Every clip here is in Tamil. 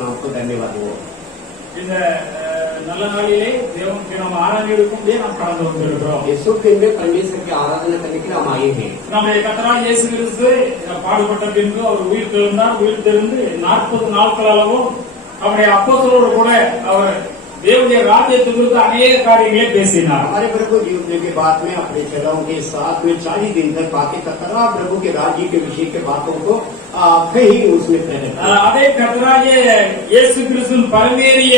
नाम को धन्यवाद हो। இந்த நல்ல நாளிலே தேவனுக்கு நாம் ஆராதனைக்கும்பே நாம் கடந்து வந்திருக்கிறோம். यीशु के में परमेश्वर की आराधना करने के लिए हम आए हैं. நம்முடைய கர்த்தராகிய இயேசு கிறிஸ்து பாடுபட்ட பின்பு அவர் உயிர் தெழுந்தார். உயிர் தெழுந்து 40 நாட்கள் அளவும் அவருடைய அப்போஸ்தலரோடு கூட அவர் தேவனுடைய ராஜ்யத்தை குறித்து अनेक காரியங்களை பேசினார். हमारे प्रभु जीवन के बाद में अपने चेलों के साथ में 40 दिन तक बातें करता रहा. प्रभु के राज्य के विषय के बातों को कहीं उसने प्रेरित किया. அதே கர்த்தராகிய இயேசு கிறிஸ்துவின் பரமேறிய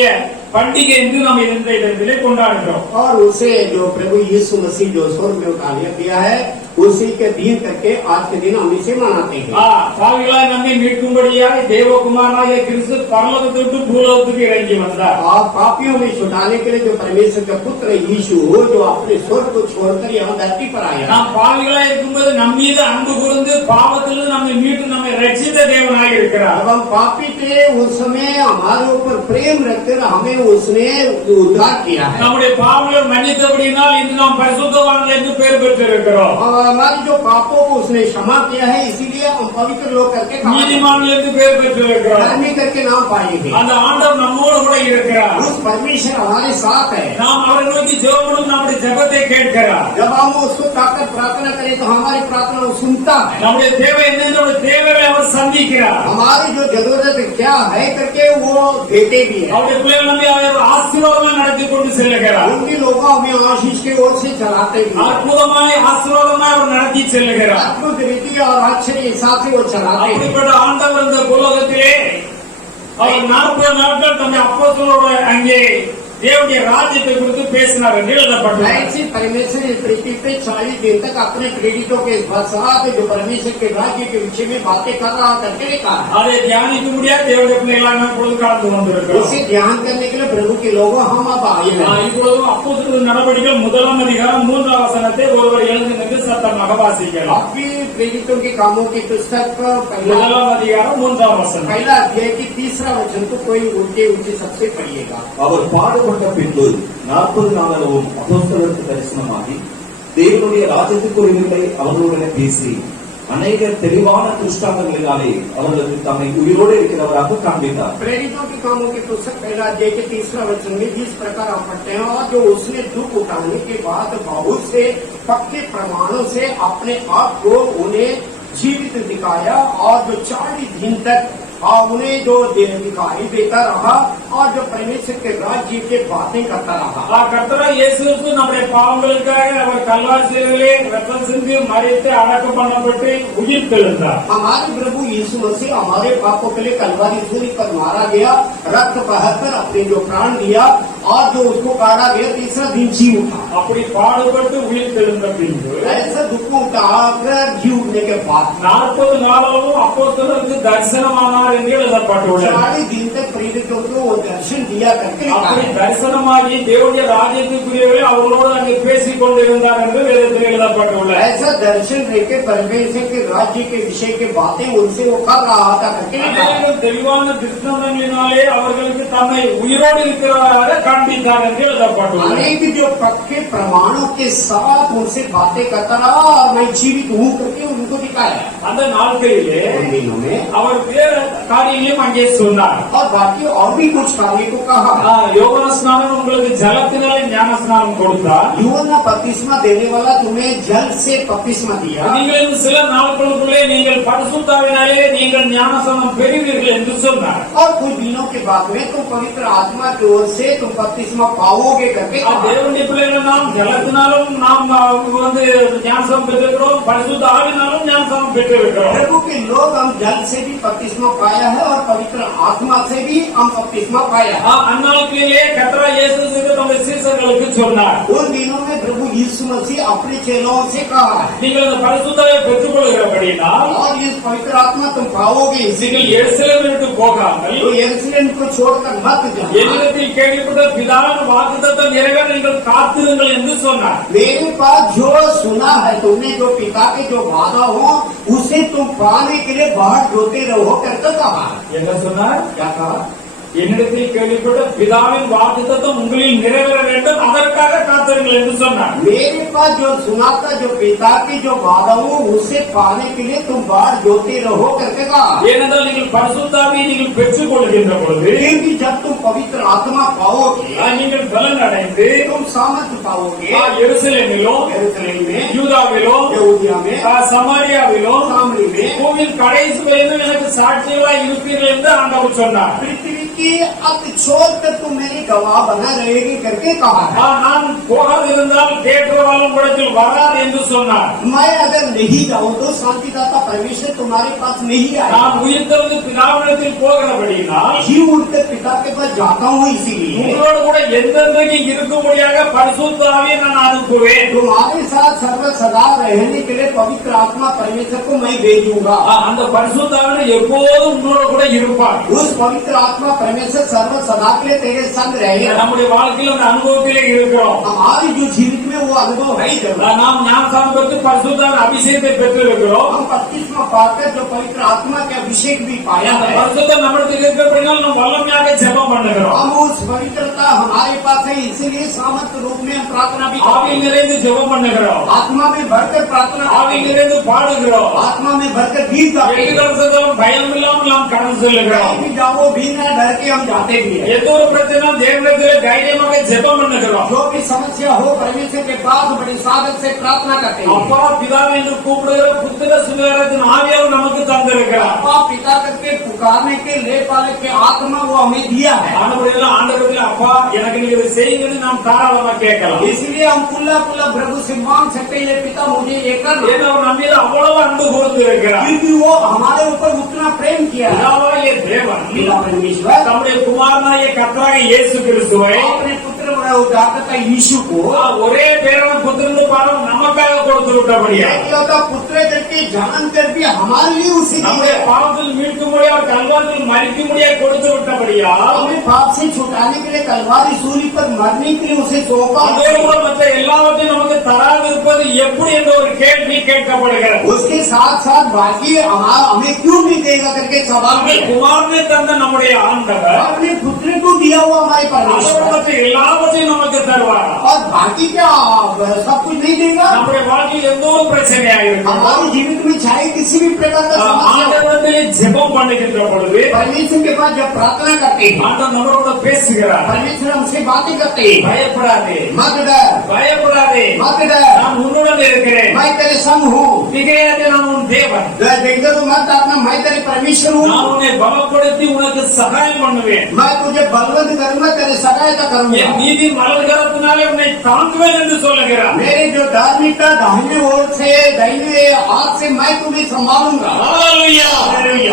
பண்டிகை என்று நாம் இந்த இடத்திலே கொண்டாடுகிறோம். और उसे जो प्रभु यीशु मसीह जो स्वर्ग में उठा लिया है उसी के दिन करके आज के दिन हम इसे मनाते हैं. பாவிகளாய் நம்மை மீட்கும்படியாய் தேவகுமாரனாகிய கிறிஸ்து பரலோகத்தை விட்டு பூலோகத்துக்கு இறங்கி வந்தார். और पापियों में छुड़ाने के लिए जो परमेश्वर का पुत्र यीशु जो अपने स्वर्ग को छोड़कर यहाँ धरती पर आया. நாம் பாவிகளாய் இருக்கும்போது நம் மீது அன்பு கூர்ந்து பாவத்திலிருந்து நம்மை மீட்டு நம்மை ரட்சித்த தேவனாய் இருக்கிறார். जब हम पापी थे उस समय हमारे ऊपर प्रेम रखकर हमें उसने उद्धार किया है. நம்முடைய பாவங்களை மன்னித்தபடியினால் இன்று நாம் பரிசுத்தவான்கள் என்று பெயர் பெற்றிருக்கிறோம். और हमारे जो पापों को उसने क्षमा किया है इसीलिए हम पवित्र लोग करके நீதிமான்கள் என்று பெயர் பெற்றிருக்கிறோம். धर्मी करके नाम पाएंगे. அந்த ஆண்டவர் நம்மோடு கூட இருக்கிறார். उस परमेश्वर हमारे साथ है. நாம் அவரை நோக்கி ஜெபம் நம்முடைய ஜெபத்தை கேட்கிறார். जब हम उसको ताकर प्रार्थना करें तो हमारी प्रार्थना वो सुनता है. நம்முடைய தேவை என்ன நம்முடைய தேவைகளை அவர் சந்திக்கிறார். हमारी जो जरूरत क्या है करके वो देते भी है. அவருடைய பிள்ளைகள் நம்மை அவர் ஆசீர்வாதமாக நடத்தி கொண்டு செல்லுகிறார். उनकी लोगों हमें आशीष के ओर से चलाते भी है. அற்புதமாய் ஆசீர்வாதமாய் அவர் நடத்தி செல்லுகிறார். अद्भुत रीति और आश्चर्य के साथ से वो चलाते हैं. அப்படிப்பட்ட ஆண்டவர் இந்த உலகத்திலே அவர் 40 நாட்கள் தம்முடைய அப்போஸ்தலரோடு அங்கே தேவனுடைய ராஜ்யத்தை குறித்து பேசினார் என்று எழுதப்பட்டது. ऐसे परमेश्वर इस पृथ्वी पे 40 दिन तक अपने प्रेरितों के साथ जो परमेश्वर के राज्य के विषय में बातें कर रहा करके लिखा है. அதை தியானிக்க முடியாது தேவனுடைய பிள்ளைகளாக நாம் இப்பொழுது கடந்து வந்திருக்கிறோம். उसे ध्यान करने के लिए प्रभु के लोगों हम अब आए हैं. இப்பொழுது அப்போஸ்தலர் நடவடிக்கைகள் 1 அதிகாரம் 3 வசனத்தை ஒருவர் எழுந்து நின்று சத்தமாக வாசிக்கலாம். अभी प्रेरितों के कामों की पुस्तक 1 அதிகாரம் 3 வசனம். पहला अध्याय की 3रा वचन को कोई उल्टे उल्टे सबसे पढ़िएगा. அவர் பாடுபட்ட பின்பு 40 நாளளவும் அப்போஸ்தலருக்கு தரிசனமாகி தேவனுடைய ராஜ்யத்துக்குரியவர்களை அவர்களுடன் பேசி अनेक தெளிவான दृष्टांतங்களினாலே அவர்களுக்கு தம்மை உயிரோடு இருக்கிறவராக காண்பித்தார். प्रेरितों के कामों की पुस्तक पहला अध्याय के 3रा वचन में जिस प्रकार आप पढ़ते हैं और जो उसने दुख उठाने के बाद बहुत से पक्के प्रमाणों से अपने आप को उन्हें जीवित दिखाया और जो 40 दिन तक उन्हें जो दिखाई देता रहा और जो परमेश्वर के राज्य के बातें करता रहा. கர்த்தராகிய இயேசு கிறிஸ்து நம்முடைய பாவங்களுக்காக அவர் கல்வாரி சிலுவையிலே ரத்தம் சிந்தி மரித்து அடக்கம் பண்ணப்பட்டு உயிர் தெழுந்தார். हमारे प्रभु यीशु मसीह हमारे पापों के लिए कलवारी सूली पर मारा गया, रक्त बहाकर अपने जो प्राण दिया और जो उसको काटा गया 3रा दिन जी उठा. அப்படி பாடுபட்டு உயிர் தெழுந்த பின்பு ऐसा दुख उठाकर जी उठने के बाद 40 நாளாகவும் அப்போஸ்தலருக்கு தரிசனமானார் என்று எழுதப்பட்டுள்ளது. 40 दिन तक प्रेरितों को वो दर्शन दिया करके அப்படி தரிசனமாகி தேவனுடைய ராஜ்யத்துக்குரியவரை அவர்களோடு அங்கே பேசிக் கொண்டிருந்தார் என்று வேதத்தில் எழுதப்பட்டுள்ளது. ऐसा दर्शन लेके परमेश्वर के राज्य के विषय के बातें उनसे वो कर रहा था करके தெளிவான திருஷ்டாந்தங்களினாலே அவர்களுக்கு தம்மை உயிரோடு இருக்கிறவராக காண்பித்தார் என்று எழுதப்பட்டுள்ளது. अनेक जो पक्के प्रमाणों के साथ उनसे बातें करता रहा और मैं जीवित हूँ करके उनको दिखाया. அந்த நாட்களிலே उन दिनों में அவர் வேறு காரியங்களையும் அங்கே சொன்னார். और बाकी और भी कुछ कार्य को कहा. யோவான ஸ்நானம் உங்களுக்கு ஜலத்தினாலே ஞான ஸ்நானம் கொடுத்தார். यूहन्ना बपतिस्मा देने वाला तुम्हें जल से बपतिस्मा दिया. நீங்கள் சில நாட்களுக்குள்ளே நீங்கள் பரிசுத்தாவினாலே நீங்கள் ஞானஸ்நானம் பெறுவீர்கள் என்று சொன்னார். और कुछ दिनों के बाद में तुम पवित्र आत्मा की ओर से तुम बपतिस्मा पाओगे करके कहा. தேவனுடைய பிள்ளைகள் நாம் ஜலத்தினாலும் நாம் வந்து ஞானஸ்நானம் பெற்றிருக்கிறோம், பரிசுத்த ஆவியினாலும் ஞானஸ்நானம் பெற்றிருக்கிறோம். प्रभु के लोग हम जल से भी बपतिस्मा पाया है और पवित्र आत्मा से भी हम बपतिस्मा पाया है. அந்நாட்களிலே கர்த்தராகிய இயேசு கிறிஸ்து தம்முடைய சீஷர்களுக்கு சொன்னார். उन दिनों में प्रभु यीशु मसीह अपने चेलों से कहा है நீங்கள் அந்த பரிசுத்தாவை பெற்றுக் கொள்கிறபடினால் और ये पवित्र आत्मा तुम पाओगे. நீங்கள் எருசலேமை விட்டு போகாமல் तो यरूशलेम को छोड़कर मत जाओ. என்னிடத்தில் கேள்விப்பட்ட பிதாவின் வாக்குத்தத்தம் நிறைவேற நீங்கள் காத்திருங்கள் என்று சொன்னார். मेरे पास जो सुना है तुमने जो पिता के जो वादा हो उसे तुम पाने के लिए बाहर रोते रहो करके कहा. என்ன சொன்னார்? क्या कहा? என்னிடத்தில் கேள்விப்பட்ட பிதாவின் வாக்குத்தத்தம் உங்களில் நிறைவேற வேண்டும் அதற்காக காத்திருங்கள் என்று சொன்னார். मेरे पास जो सुना था, जो पिता की जो वादा हो उसे पाने के लिए तुम बाहर जोते रहो करके कहा। ஏனென்றால் நீங்கள் பரிசுத்தாவியை நீங்கள் பெற்றுக் கொள்கின்ற பொழுது क्योंकि जब तुम पवित्र आत्मा पाओगे, நீங்கள் பலன் அடைந்து तुम सामर्थ्य पाओगे, எருசலேமிலும் यरूशलेम में, யூதாவிலும் यहूदिया में, சமாரியாவிலும் सामरी में, பூமியின் கடைசி வரைக்கும் எனக்கு சாட்சிகளாய் இருப்பீர்கள் என்று ஆண்டவர் சொன்னார். पृथ्वी की अंत छोर तक तुम मेरी गवाह बना रहेगी करके कहा है। நான் போகாதிருந்தால் கேட்கிறவர்களும் இடத்தில் வராது என்று சொன்னார். मैं अगर नहीं जाऊं तो शांतिदाता परमेश्वर तुम्हारे पास नहीं आएगा। நான் உயிர்த்தெழுந்து பிதாவிடத்தில் போகிறபடியினால் जी उठकर पिता के पास जाता हूँ, इसीलिए உங்களோடு கூட எந்தெந்தைக்கு இருக்கும்படியாக பரிசுத்த ஆவியை நான் அனுப்புவேன். तुम्हारे साथ सर्व सदा रहने के लिए पवित्र आत्मा परमेश्वर को मैं भेजूंगा। அந்த பரிசுத்த ஆவியை எப்போதும் உங்களோட கூட இருப்பார். उस पवित्र आत्मा परमेश्वर सर्व सदा के लिए तेरे संग रहेगा। நம்முடைய வாழ்க்கையில் அந்த அனுபவத்திலே இருக்கிறோம். हमारी जो जीवित में वो अनुभव है ही जरूर। நாம் ஞானஸ்நானம் பெற்று பரிசுத்த ஆவியின் அபிஷேகத்தை பெற்று இருக்கிறோம். हम 25वां पाकर जो पवित्र आत्मा के अभिषेक भी पाया அந்த है, பரிசுத்தம் நம்மிடத்தில் இருக்கிறபடியால் நாம் வல்லமையாக ஜெபம் பண்ணுகிறோம். हम उस पवित्रता हमारे पास है, इसीलिए सामर्थ रूप में हम प्रार्थना भी करते ஆவியில் हैं। நிறைந்து ஜெபம் பண்ணுகிறோம். आत्मा में भरकर प्रार्थना करते ஆவியில் हैं। நிறைந்து பாடுகிறோம். आत्मा में भरकर गीत गाते हैं। எதிர்காலத்திலும் பயம் இல்லாமல் நாம் கடந்து செல்லுகிறோம். कहीं भी जाओ बिना डर के हम जाते भी हैं। எந்த ஒரு பிரச்சனை தேவனிடத்திலே தைரியமாக ஜெபம் பண்ணுகிறோம். जो भी समस्या हो परमेश्वर के पास बड़ी साधक से प्रार्थना करते हैं। அப்பா பிதாவே என்று கூப்பிடுகிற புத்திர சுவிகாரத்தின் ஆவியார் நமக்கு தந்திருக்கிறார். अपा पिता करके पुकारने के ले पाले के आत्मा वो हमें दिया है। ஆண்டவரே ஆண்டவரே அப்பா எனக்கு நீங்க இதை செய்யுங்கன்னு நாம் தாராளமா கேட்கலாம். इसलिए हम खुला खुला प्रभु से मांग सकते हैं, ये पिता मुझे ये कर दो। ஏன்னா அவர் நம்ம மீது அவ்வளவு அன்பு கூர்ந்து இருக்கிறார். क्योंकि वो हमारे ऊपर उतना प्रेम किया है। பிதாவாகிய தேவன் पिता परमेश्वर தம்முடைய குமாரனாகிய கர்த்தராகிய இயேசு கிறிஸ்துவை अपने पुत्र उदारता यीशु को ஒரே பேரான புத்திரந்து பாடம் நமக்காக கொடுத்து விட்டபடியா एकलौता पुत्र करके जान कर भी हमारे लिए उसे நம்முடைய பாவத்தில் மீட்கும்படி அவர் கல்வாரில் மரிக்கும்படியா கொடுத்து விட்டபடியா हमें पाप से छुटाने के लिए कलवारी सूली पर मरने के लिए उसे सौंपा। அதே போல மற்ற எல்லாவற்றையும் நமக்கு தராதிருப்பது எப்படி என்ற ஒரு கேள்வி கேட்கப்படுகிறது. उसके साथ साथ बाकी हमें क्यों नहीं देगा करके सवाल है। குமாரனை தந்த நம்முடைய ஆண்டவர் अपने पुत्र को दिया हुआ हमारे परमेश्वर மற்ற எல்லாவற்றையும் நமக்கு தருவார். और बाकी क्या सब कुछ नहीं देगा। நம்முடைய வாழ்க்கையில் எந்த ஒரு பிரச்சனையாக இருக்கும் हमारे जीवित में चाहे किसी भी प्रकार का समस्या हो, ஆண்டவரிடத்திலே ஜெபம் பண்ணுகின்ற பொழுது परमेश्वर के पास जब प्रार्थना करते हैं, ஆண்டவர் நம்மளோட பேசுகிறார். परमेश्वर हमसे बातें करते हैं। பயப்படாதே मत डर, பயப்படாதே मत डर, நான் உன்னுடன் இருக்கிறேன். मैं तेरे संग हूँ। திகையாதே நான் உன் தேவன். देखते तो मत अपना, मैं तेरे परमेश्वर हूँ। நான் உன்னை பலப்படுத்தி உனக்கு சகாயம் பண்ணுவேன். मैं तुझे बलवंत करूंगा, तेरे सहायता करूंगा। என் நீதி மலர்கரத்தினாலே உன்னை தாங்குவேன் என்று சொல்லுகிறார். मेरे जो धार्मिकता दाहिने ओर से दाहिने हाथ से मैं तुम्हें संभालूंगा। ஹalleluya.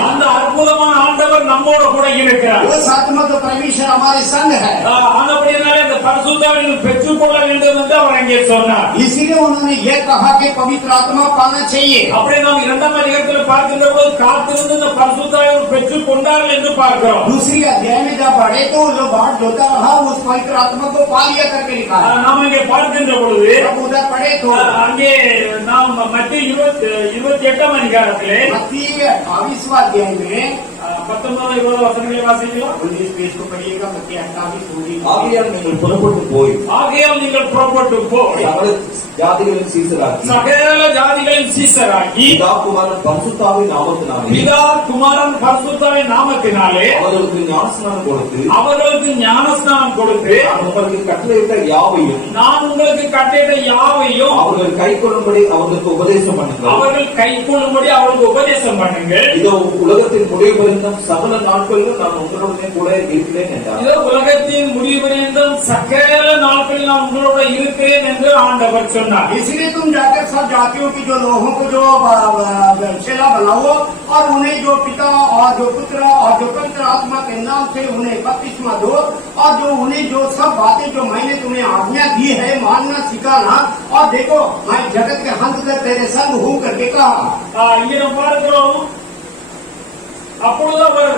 அந்த அற்புதமான ஆண்டவர் நம்மோடு கூட இருக்கிறார். वो सात्मा तो परमेश्वर हमारे संग है। ஆனபடியாலே அந்த பரிசுத்தாவியை பெற்றுக்கொள்ள வேண்டும் என்று அவர் அங்கே சொன்னார். इसीलिए उन्होंने ये कहा कि पवित्र आत्मा पाना चाहिए। அப்படியே நாம் இரண்டாம் அதிகாரத்தில் பார்க்கின்ற போது காத்திருந்து இந்த பரிசுத்தாவியை பெற்றுக் கொண்டார்கள் என்று பார்க்கிறோம். दूसरी अध्याय में जब पढ़े तो जो बात जोता रहा उस पवित्र आत्मा को पा लिया करके लिखा है। நாம் இங்கே பார்க்கின்ற பொழுது जब उधर पढ़े तो அங்கே நாம் மத்திய 28ஆம் அதிகாரத்திலே मत्ती 28वां अध्याय में 19-20 வசனங்களை வாசிக்கலாம். 19 पेज को पढ़िएगा। मत्ती 28 ஆகையால் நீங்கள் புறப்பட்டு போய் ஆகையால் நீங்கள் புறப்பட்டு போய் சகல ஜாதிகளின் சீசராக்கி சகல ஜாதிகளின் சீசராகி பிதா குமாரன் பரிசுத்தாவின் நாமத்தினாலே பிதா குமாரன் பரிசுத்தாவின் நாமத்தினாலே அவர்களுக்கு ஞானஸ்நானம் கொடுத்து அவர்களுக்கு ஞானஸ்நானம் கொடுத்து நான் உங்களுக்கு கட்டளையிட்ட யாவையும் நான் உங்களுக்கு கட்டிட்ட யாவையும் அவர்கள் கைக்கொள்ளும்படி அவர்களுக்கு உபதேசம் பண்ணுங்கள். அவர்கள் கைக்கொள்ளும்படி அவர்களுக்கு உபதேசம் பண்ணுங்கள். இதோ உலகத்தின் முடிவு பரிந்தும் சகல நாட்களிலும் நான் உங்களுடனே கூட இருக்கிறேன் என்றார். இதோ உலகத்தின் முடிவு பரியந்தம் சகல நாட்களில் நான் உங்களோட இருக்கிறேன் என்று ஆண்டவர் சொன்னார். इसलिए तुम जाकर सब जातियों की जो लोगों को जो चेला बनाओ और उन्हें जो पिता और जो पुत्र और जो पवित्र आत्मा के नाम से उन्हें बपतिस्मा दो और जो उन्हें जो सब बातें जो मैंने तुम्हें आज्ञा दी है मानना सिखाना। और देखो मैं जगत के अंत तक तेरे संग हूँ करके कहा। இங்கே நாம் பார்க்கிறோம் அப்பொழுது அவர்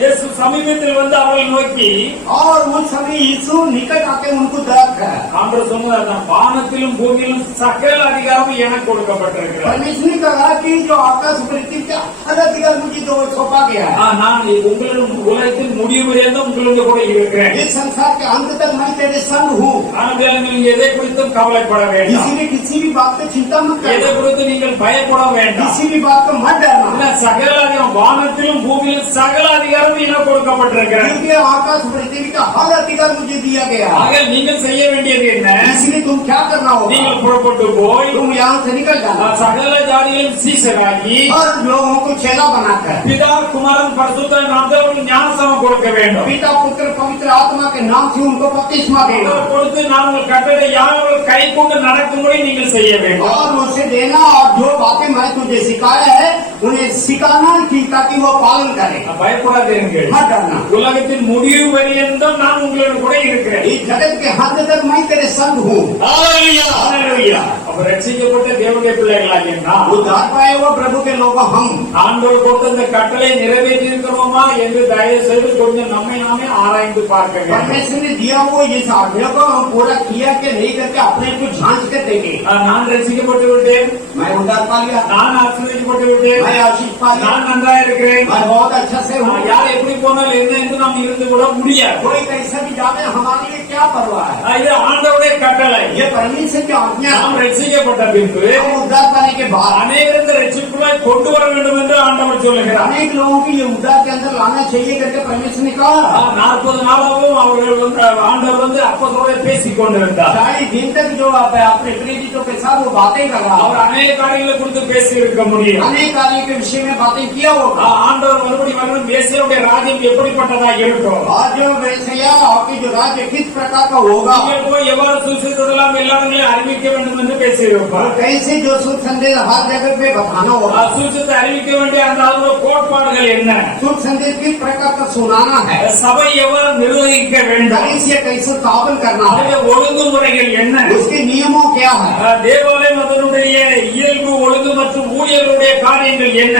இயேசு சமீபத்தில் வந்து அவர்களை நோக்கி और उस समय यीशु निकट आके उनको देखा। ஆண்டவர் சொன்னார், வானத்திலும் பூமியிலும் சகல அதிகாரமும் எனக்கு கொடுக்கப்பட்டிருக்கிறது. परमेश्वर ने कहा कि जो आकाश पृथ्वी के हर अधिकार मुझे जो सौंपा गया है, நான் உங்களிடம் உலகத்தின் முடிவு வரையும் உங்களோட கூட இருக்கிறேன். इस संसार के अंत तक मैं तेरे संग हूँ। ஆனால் நீங்கள் எதை குறித்தும் கவலைப்பட வேண்டாம். इसीलिए किसी भी बात पे चिंता मत எதை करना, குறித்து நீங்கள் பயப்பட வேண்டாம். किसी भी बात को मत डरना, இல்ல, சகல அதிகாரம் வானத்திலும் பூமியிலும் சகல அதிகாரமும் எனக்கு கொடுக்கப்பட்டிருக்கிறது. क्योंकि आकाश पृथ्वी का हर अधिकार मुझे दिया गया है। ஆக நீங்கள் செய்ய வேண்டியது என்ன? इसलिए तुम क्या करना होगा, நீங்கள் புறப்பட்டு போய் तुम यहाँ से निकल जाना சகல ஜாதிகளையும் சீசராகி और लोगों को चेला बनाकर பிதா குமாரன் பரிசுத்த நாமத்தில் ஞானஸ்நானம் கொடுக்க வேண்டும். पिता पुत्र पवित्र आत्मा के नाम से उनको बपतिस्मा देना கொடுத்து நான் உங்கள் கட்டளை யாரும் கை கொண்டு நடக்கும்படி நீங்கள் செய்ய வேண்டும். और उसे देना, और जो बातें मैं तुझे सिखाया है उन्हें सिखाना कि ताकि वो पालन करे। பயப்படாதீர்கள். मत डरना, உலகத்தின் முடிவு வரையும் நான் உங்களோடு கூட இருக்கிறேன். इस जगत के हद तक मैं तेरे संग हूँ। ஹalleluya. அப்ப ரட்சிக்கப்பட்ட தேவனுடைய பிள்ளைகளாகிய நாம் उद्धार पाए हुए प्रभु के लोग हम ஆண்டவர் கொடுத்த இந்த கட்டளை நிறைவேற்றி இருக்கிறோமா என்று தயவு செய்து கொஞ்சம் நம்மை நாமே ஆராய்ந்து பார்க்க வேண்டும். परमेश्वर ने दिया वो इस आज्ञा को हम पूरा किया कि नहीं करके अपने को जांच कर देंगे। நான் ரட்சிக்கப்பட்டு விட்டேன், मैं उद्धार पा लिया, நான் ஆசீர்வதிக்கப்பட்டு விட்டேன், मैं आशीष पा लिया, நான் நன்றா இருக்கிறேன். मैं बहुत अच्छा से हूँ। யார் எப்படி போனாலும் என்ன என்று நாம் இருந்து கூட முடியாது. कोई कैसा भी जाने, हमारे लिए क्या परवाह है। இது ஆண்டவருடைய கட்டளை. ये परमेश्वर की आज्ञा है। நாம் ரட்சிக்கப்பட்ட பின்பு हम उद्धार पाने के बाद அநேகர் இந்த ரட்சிப்புக்குள்ளாய் கொண்டு வர வேண்டும் என்று ஆண்டவர் சொல்லுகிறார். अनेक लोगों की ये उद्धार के अंदर लाना चाहिए करके परमेश्वर ने कहा। 40 நாளாகவும் அவர்கள் வந்து ஆண்டவர் வந்து அப்போஸ்தலரோடு பேசிக் கொண்டிருந்தார். 40 दिन तक जो अपने प्रेरितों के साथ वो बातें कर रहा அவர் अनेक காரியங்களை குறித்து பேசி இருக்க முடியும். अनेक कार्य के विषय में बातें किया होगा। ஆண்டவர் மறுபடி வரணும், மேசியாவுடைய ராஜ்யம் எப்படிப்பட்டதா இருக்கும், आज जो वैसया आपकी जो राज्य किस प्रकार का होगा, நீங்கள் போய் எவ்வாறு சுவிசேஷத்தெல்லாம் எல்லாரையும் அறிவிக்க வேண்டும் என்று பேசியிருப்பார். कैसे जो सुख संदेश हर जगह पे बताना होगा, சுவிசேஷத்தை அறிவிக்க வேண்டிய அந்த அளவு கோட்பாடுகள் என்ன, सुख संदेश किस प्रकार का सुनाना है, சபை எவ்வாறு நிர்வகிக்க வேண்டும், कैसे कैसे स्थापन करना है, அதனுடைய ஒழுங்குமுறைகள் என்ன, उसके नियमों क्या है, தேவாலயம் அதனுடைய இயல்பு ஒழுங்கு மற்றும் ஊழியர்களுடைய காரியங்கள் என்ன,